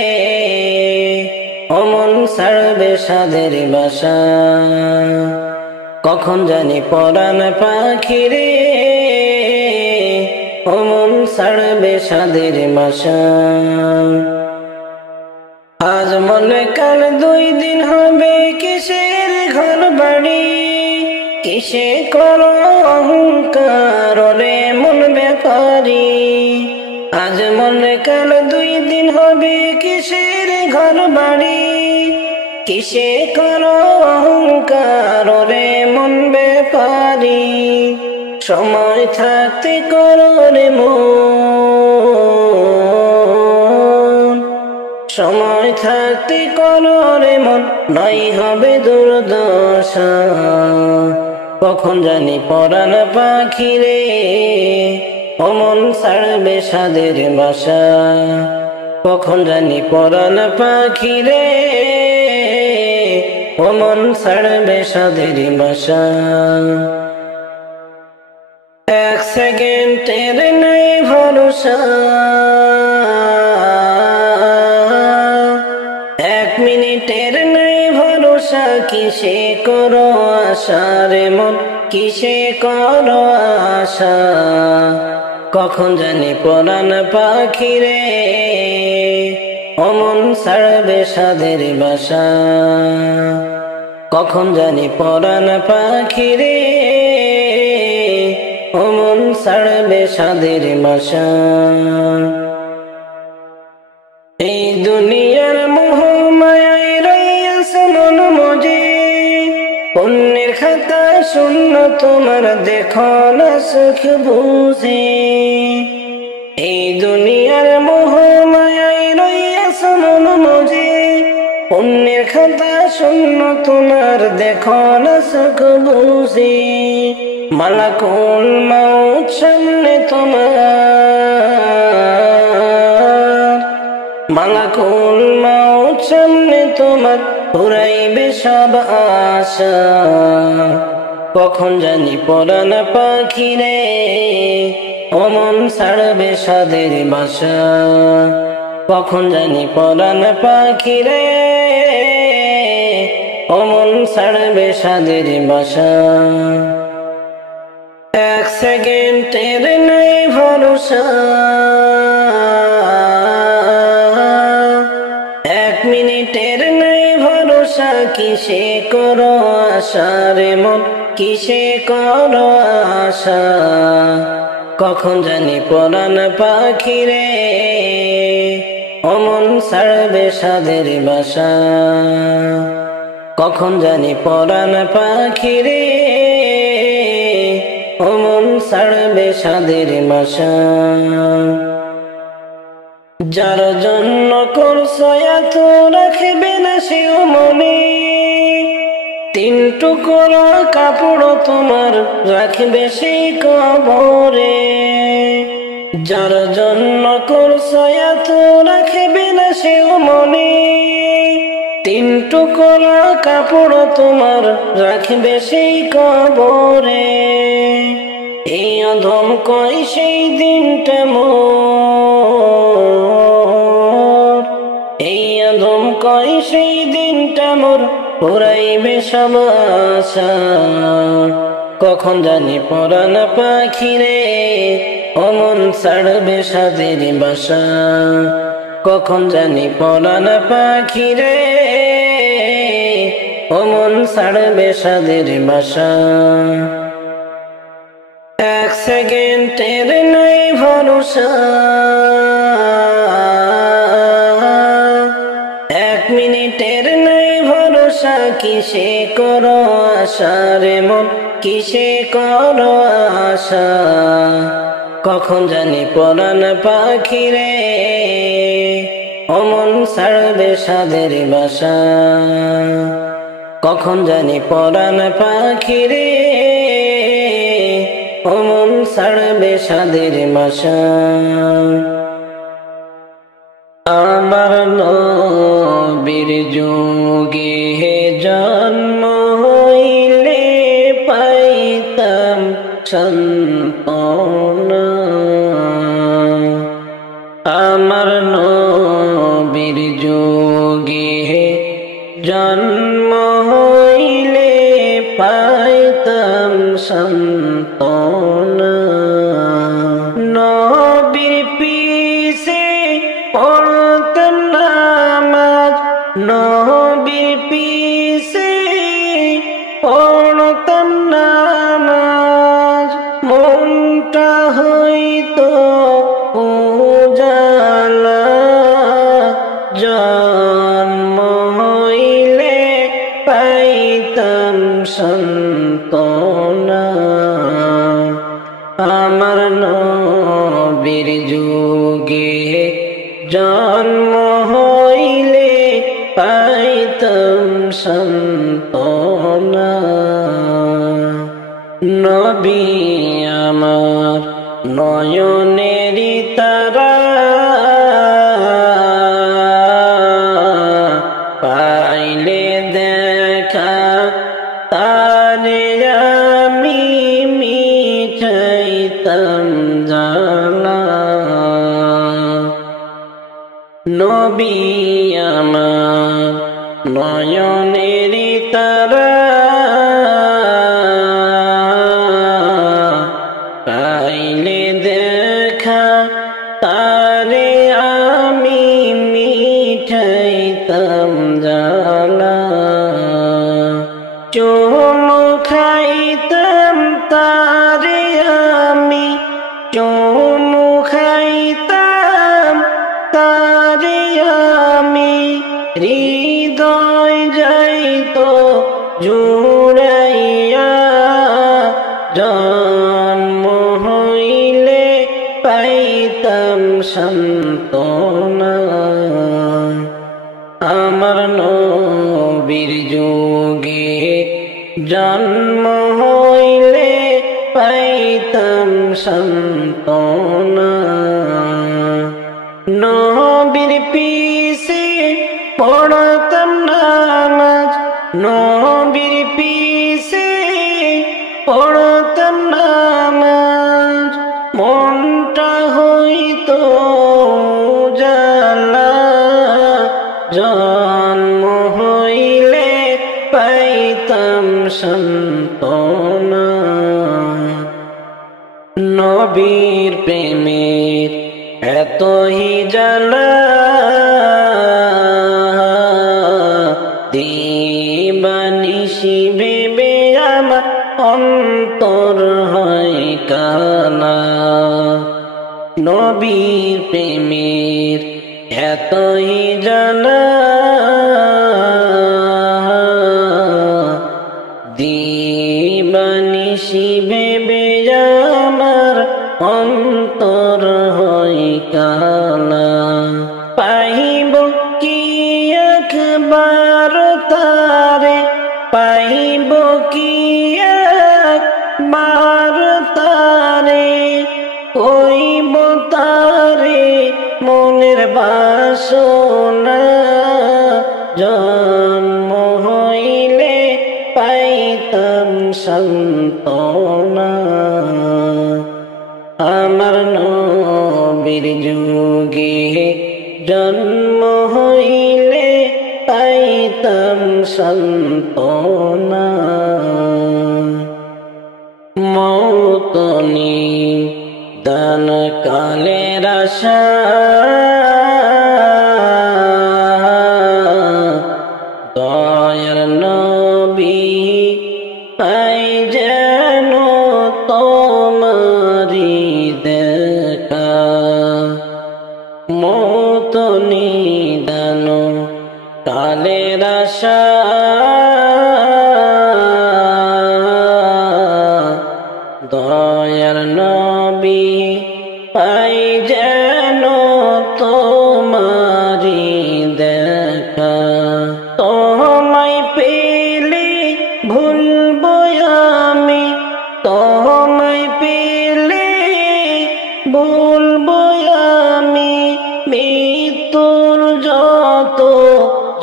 অমন ছাড়বে সাদের বাসা। কখন জানি পরাণ পাখি রে অমন ছাড়বে সাদের বাসা। আজ মনে কাল দুই দিন হবে কিসের ঘর বাড়ি। কিসে করো অহংকার রে মন ব্যাপারী। আজ মনে কাল দুই দিন হবে কিসের ঘর বাড়ি। কিসে করো অহংকার রে মন ব্যাপারী। সময় থাকতে করো রে মন, সময় থাকতে করো রে মন, নাই হবে দুর্দশা। কখন জানি পরাণ পাখি রে অমন ছাড়বে সাদের বাসা। কখন জানি পরাণ পাখি রে অমন ছাড়বে সাদের বাসা। এক সেকেন্ডের নাই ভরসা, এক মিনিটের নাই ভরসা। কিসে করো আশা রে মন, কিসে করো আশা। কখন জানি পরাণ পাখি রে অমন ছাড়বে সাদের বাসা। কখন জানি পরাণ পাখি রে অমন ছাড়বে সাদের বাসা। এই দুনিয়ার মোহ মায়ায় রইয়াছে মন মজে। পুণ্যের খাতা শূন্য তোমার দেখো না সুখ বুঝে। এই দুনিয়ার মোহ মায়ায় রইয়াছে মন মজে। পুণ্যের খাতা শূন্য তোমার দেখো না সুখ বুঝে। মালাকুল মউত সামনে তোমার, মালাকুল মউত সামনে তোমার ফুরাইবে সব আশা। কখন জানি পরাণ পাখি রে অমন ছাড়বে সাদের বাসা। কখন জানি পরাণ পাখি রে অমন ছাড়বে সাদের বাসা। এক সেকেন্ডের নাই ভরসা, এক মিনিটের নাই ভরসা। কিসে করো আশারে মন কিসে করো আশা কখন জানি পরাণ পাখিরে অমন ছাড়বে সাদের বাসা কখন জানি পরাণ পাখিরে অমন ছাড়বে সাদের বাসা যার জন্য করছো এত রাখবে না সেও মনে তিন টুকরো কাপড় তোমার রাখবে সেই কবরে যার জন্য করছো এত রাখবে না সেও মনে তিন টুকরো কাপড় তোমার রাখবে সেই কবরে এই অধম কই সেই দিনটা মোর এই অধম কই সেই দিনটা মোর পুরাইবে সব আশা কখন জানি পরাণ পাখিরে অমন ছাড়বে সাদের বাসা কখন জানি পরাণ পাখিরে অমন ছাড়বে সাদের বাসা এক সেকেন্ডের নাই ভরসা এক মিনিটের নাই ভরসা কিসে করো আশা রে মন কিসে করো আশা কখন জানি পরাণ পাখিরে অমন ছাড়বে সাদের বাসা কখন জানি পরাণ পাখিরে অমন ছাড়বে সাদের বাসা আমার নবীর যুগে জন্ম হইলে পাইতাম সান্ত্বনা আমার নবীর যুগে জন্ম হইলে পাইতাম সান্ত্বনা নবীর পিছে পড়তাম নামাজ নবীর পিছে পড়তাম নামাজ মনটা হইতো উজালা জন্ম হইলে পাইতাম সান্ত্বনা আমার নবীর যুগে জন্ম হইলে পাইতাম সান্ত্বনা নবী আমার নয়নেরি তারা পাইলে দেখা তারে আমি মিটাইতাম জানা নবী আমার নয়নেরি তারা পাইলে দেখা তারে আমি মিটাইতাম জানা চুমু খাইতাম তারে আমি চুমু খাইতাম তারে আমি হৃদয় যাইতো জুড়াইয়া জন্ম হইলে পাইতাম সান্ত্বনা আমার নবীর যুগে জন্ম হইলে পাইতাম সান্ত্বনা নবীর পিছে পড়তাম নামাজ নবীর পিছে পড়তাম নামাজ মনটা হইতো জালা জন্ম হইলে পাইতাম সান্ত্বনা নবীর প্রেমের এতই জালা দিবানিশি ভেবে অন্তর হয় কানা। নবীর প্রেমের এতই জানা, দিবানিশি ভেবে আমার অন্তর হয় কানা। পাইব কি একবার তারে, পাইব কি একবার তারে, কইব তারে মনের বাসনা। জন্ম হইলে পাইতাম সান্ত্বনা, আমার নবীর যুগে জন্ম হইলে পাইতাম সান্ত্বনা। মৌতনি দান কালের আশা, দয়ার নবী পাই যেন তোমারি দেখা। মৌতনি দান কালের আশা, দয়ার নবী পাই যেন তোমারি দেখা। তোমায় পেলে ভুলবো আমি, তোমায় পেলে ভুলবো আমি, মৃত্যুর যত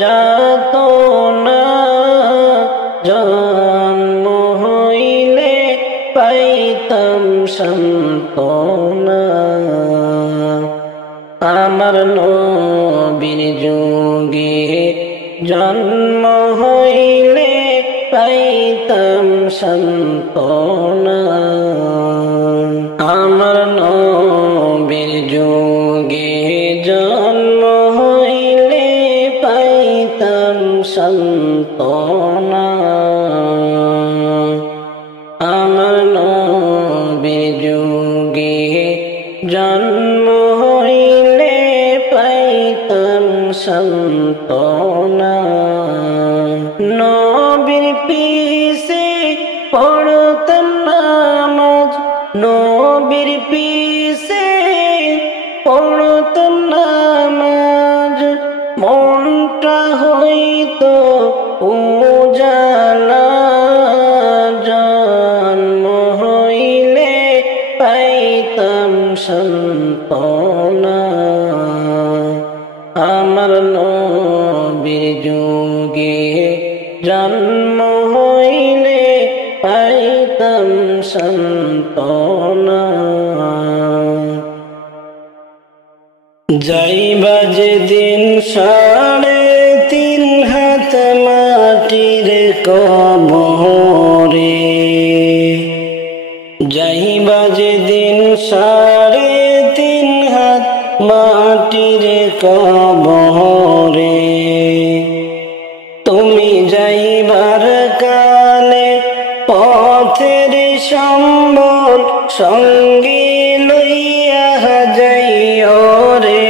যাতনা। জন্ম হইলে পাইতাম সান্ত্বনা, আমার নবীর যুগে জন্ম হইলে পাইতাম সান্ত্বনা। আমার নবীর যুগে জন্ম হইলে পাইতাম সান্ত্বনা। আমার নবীর যুগে জন্ম হইলে পাইতাম সান্ত্বনা। নবীর পিছে পড়তাম নামাজ, নবীর পিছে পড়তাম নামাজ, মনটা হইতো উজালা। জন্ম হইলে পাইতাম সান্ত্বনা, আমার নবীর যুগে জন্ম হইলে পাইতাম সান্ত্বনা। যাইবা যেদিন 3.5 হাত মাটির কবরে, যাইবা যেদিন 3.5 হাত মাটির কবরে, তুমি যাইবার কালে পথের সম্বল সঙ্গে লইয়া যাইও রে।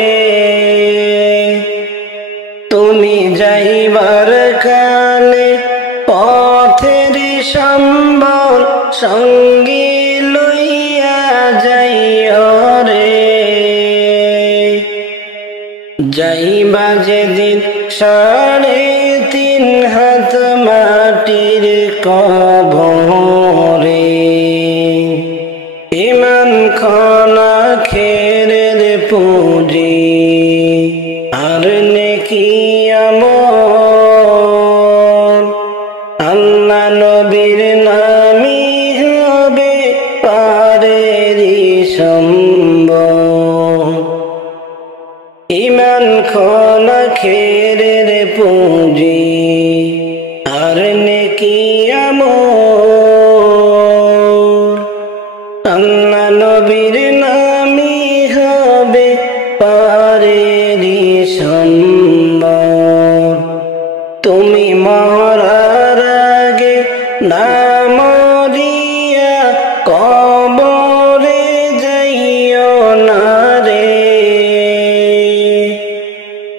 তুমি যাইবার কালে পথের সম্বল সঙ্গে লইয়া যাইও রে। যাইবা যেদিন 3.5 হাত মাটির কবরে, ইমান খানা খেরের পুঁজি আর নেকি আমল, আল্লাহ নবীর নামই হবে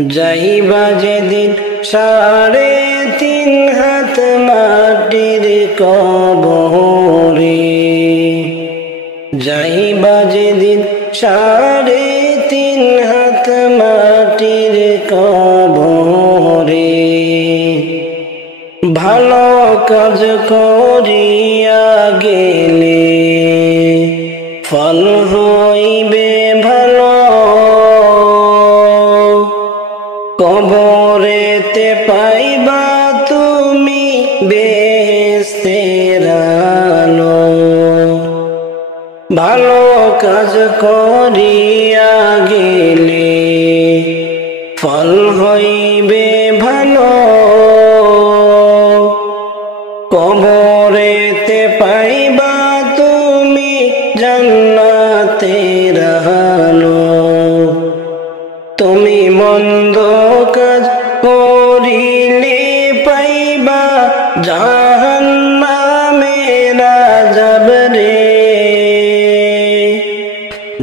যাইবা যেদিন 3.5 হাত মাটির কবরে, যাইবা যেদিন 3.5 হাত মাটির কবরে, ভালো কাজ করিয়া গেলে ফল হইবে ভালো, কবরেতে পাইবা তুমি বেহেশতের আলো। ভালো কাজ করিয়া গেলে ফল হইবে ভালো, কবরেতে পাইবা তুমি জান্নাতের আলো। তুমি মন্দ কাজ করিলে পাইবা জাহান্নামের আযাব রে,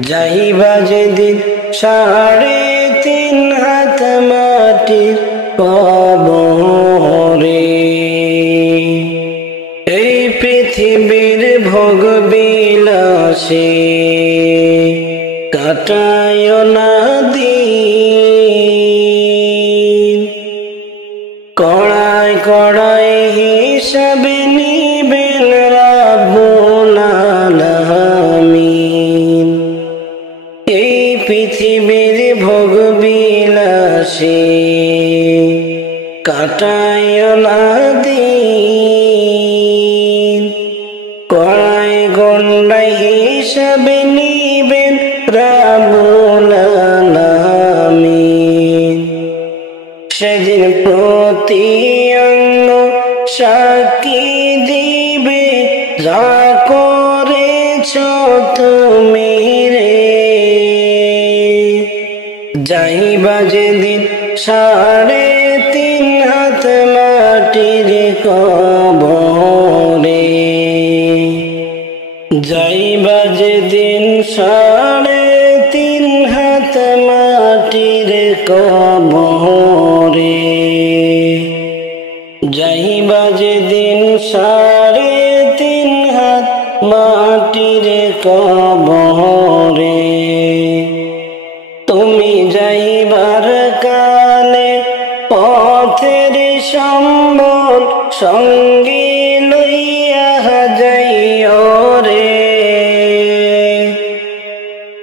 যাইবা যেদিন 3.5 হাত মাটির কবরে। এই পৃথিবীর ভোগ বিলাসে কাটায় না দিন, কড়াই কড়াই হিসাব নিবেন রাব্বুল আলামিন। এই পৃথিবীর ভোগ বিলাসে কাটায় না দিন, কড়াই গন্ডাই হিসাব নিবেন রাব্বুল আলামিন। সেদিন প্রতি অঙ্গ সাক্ষী দিবে যা করেছ তুমি রে, যাইবা যেদিন 3.5 হাত মাটির কবরে, যাইবা যেদিন 3.5 হাত মাটির কবরে, যাইবা যেদিন 3.5 হাত মাটির কবরে। তুমি যাইবার কালে পথের সম্বল সঙ্গে লইয়া যাইও রে,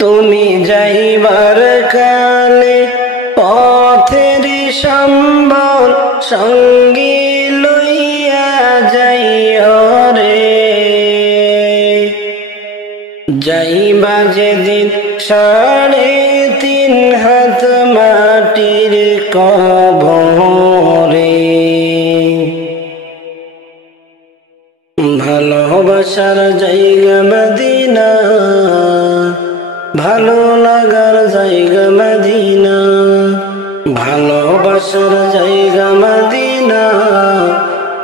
তুমি যাইবার কালে পথের সম্বল সঙ্গে লইয়া যাইও রে, যাইবা যেদিন 3.5 হাত মাটির কবরে। ভালোবাসার জায়গা মদিনা, ভালো লাগার জায়গা মদিনা, ভালোবাসার জায়গা মদিনা,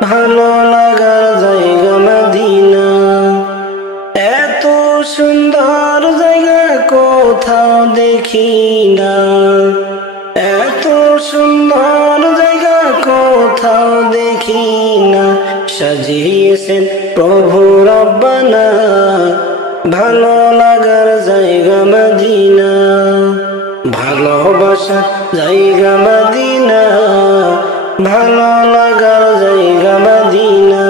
ভালো লাগার জায়গা মদিনা। এত সুন্দর জায়গা কোথাও দেখি না, এত সুন্দর জায়গা কোথাও দেখি না, সাজিয়েছেন প্রভু রব্বানা ভালো লাগার জায়গা মদিনা, ভালোবাসার জায়গা মদিনা, ভালো লাগার জায়গা মদিনা।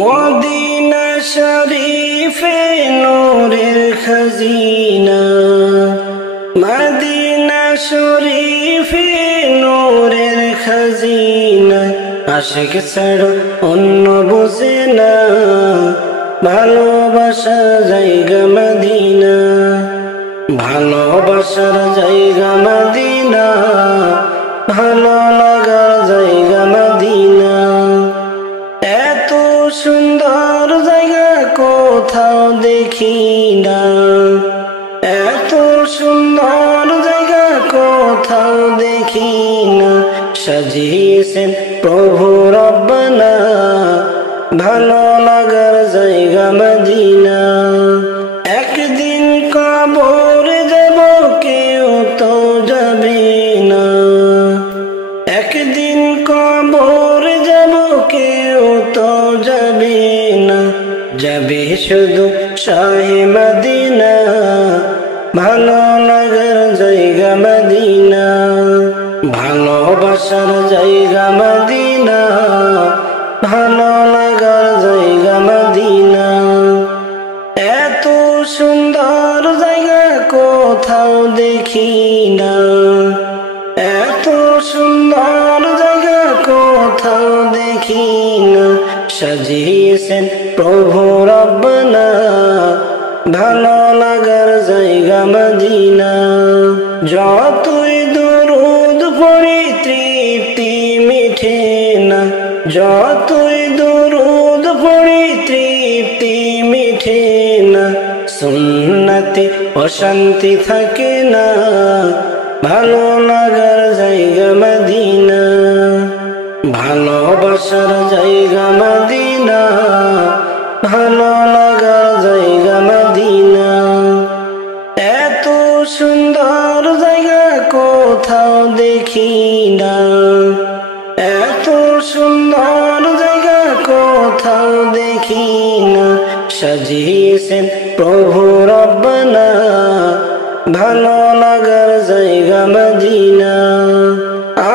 মদিনা শরীফে নূরের খাজিনা, মদিনা শরীফে নূরের খাজিনা, আশিক ছাড়া অন্য বুঝে না, ভালোবাসা জায়গা মদিনা, ভালোবাসার জায়গা মদিনা, ভালো লাগার জায়গা মদিনা। এত সুন্দর জায়গা কোথাও দেখি না, এত সুন্দর জায়গা কোথাও দেখি না, সাজিয়েছেন প্রভু রব্বানা ভালো লাগার জায়গা মদিনা। একদিন কবর যাব কেউ তো যাবে যাবে না, যাবে শুধু শাহে মদিনা, ভালো লাগার জায়গা মদিনা, ভালোবাসার জায়গা মদিনা, ভালো লাগার জায়গা মদিনা। এত সুন্দর জায়গা কোথাও দেখি না, এত সুন্দর জায়গা কোথাও দেখি না, সাজিয়েছেন প্রভু রব্বানা, ভালো লাগার জায়গা মদিনা। যতই দরুদ পড়ি তৃপ্তি মিঠে না, যতই দরুদ পড়ি তৃপ্তি মিঠে না, সুন্নতে অশান্তি থাকে না, ভালো লাগার জায়গা মদিনা, ভালোবাসার জায়গা মদিনা, ভালো লাগার জায়গা মদিনা। এত সুন্দর জায়গা কোথাও দেখি না, এত সুন্দর জায়গা কোথাও দেখি না, সাজিয়েছেন প্রভু রব্বানা, ভালো লাগার জায়গা মদিনা।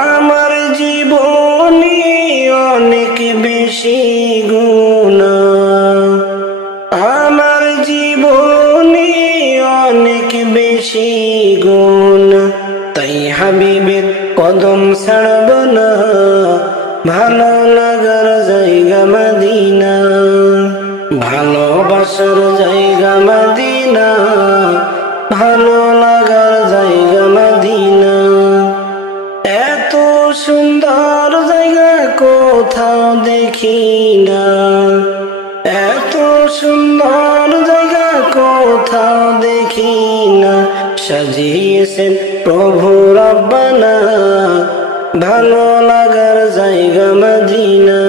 আমার জীবনে অনেক বেশি গুনাহ, আমার জীবনে অনেক বেশি গুনাহ, তাই হাবিবের কদম ছাড়ব না, ভালো লাগার জায়গা মদিনা, ভালোবাসার জায়গা মদিনা, ভালো লাগার জায়গা মদিনা। এত সুন্দর জায়গা কোথাও দেখি না, এত সুন্দর জায়গা কোথাও দেখি না, সাজিয়েছেন প্রভু রব্বানা, ভালো লাগার জায়গা মদিনা।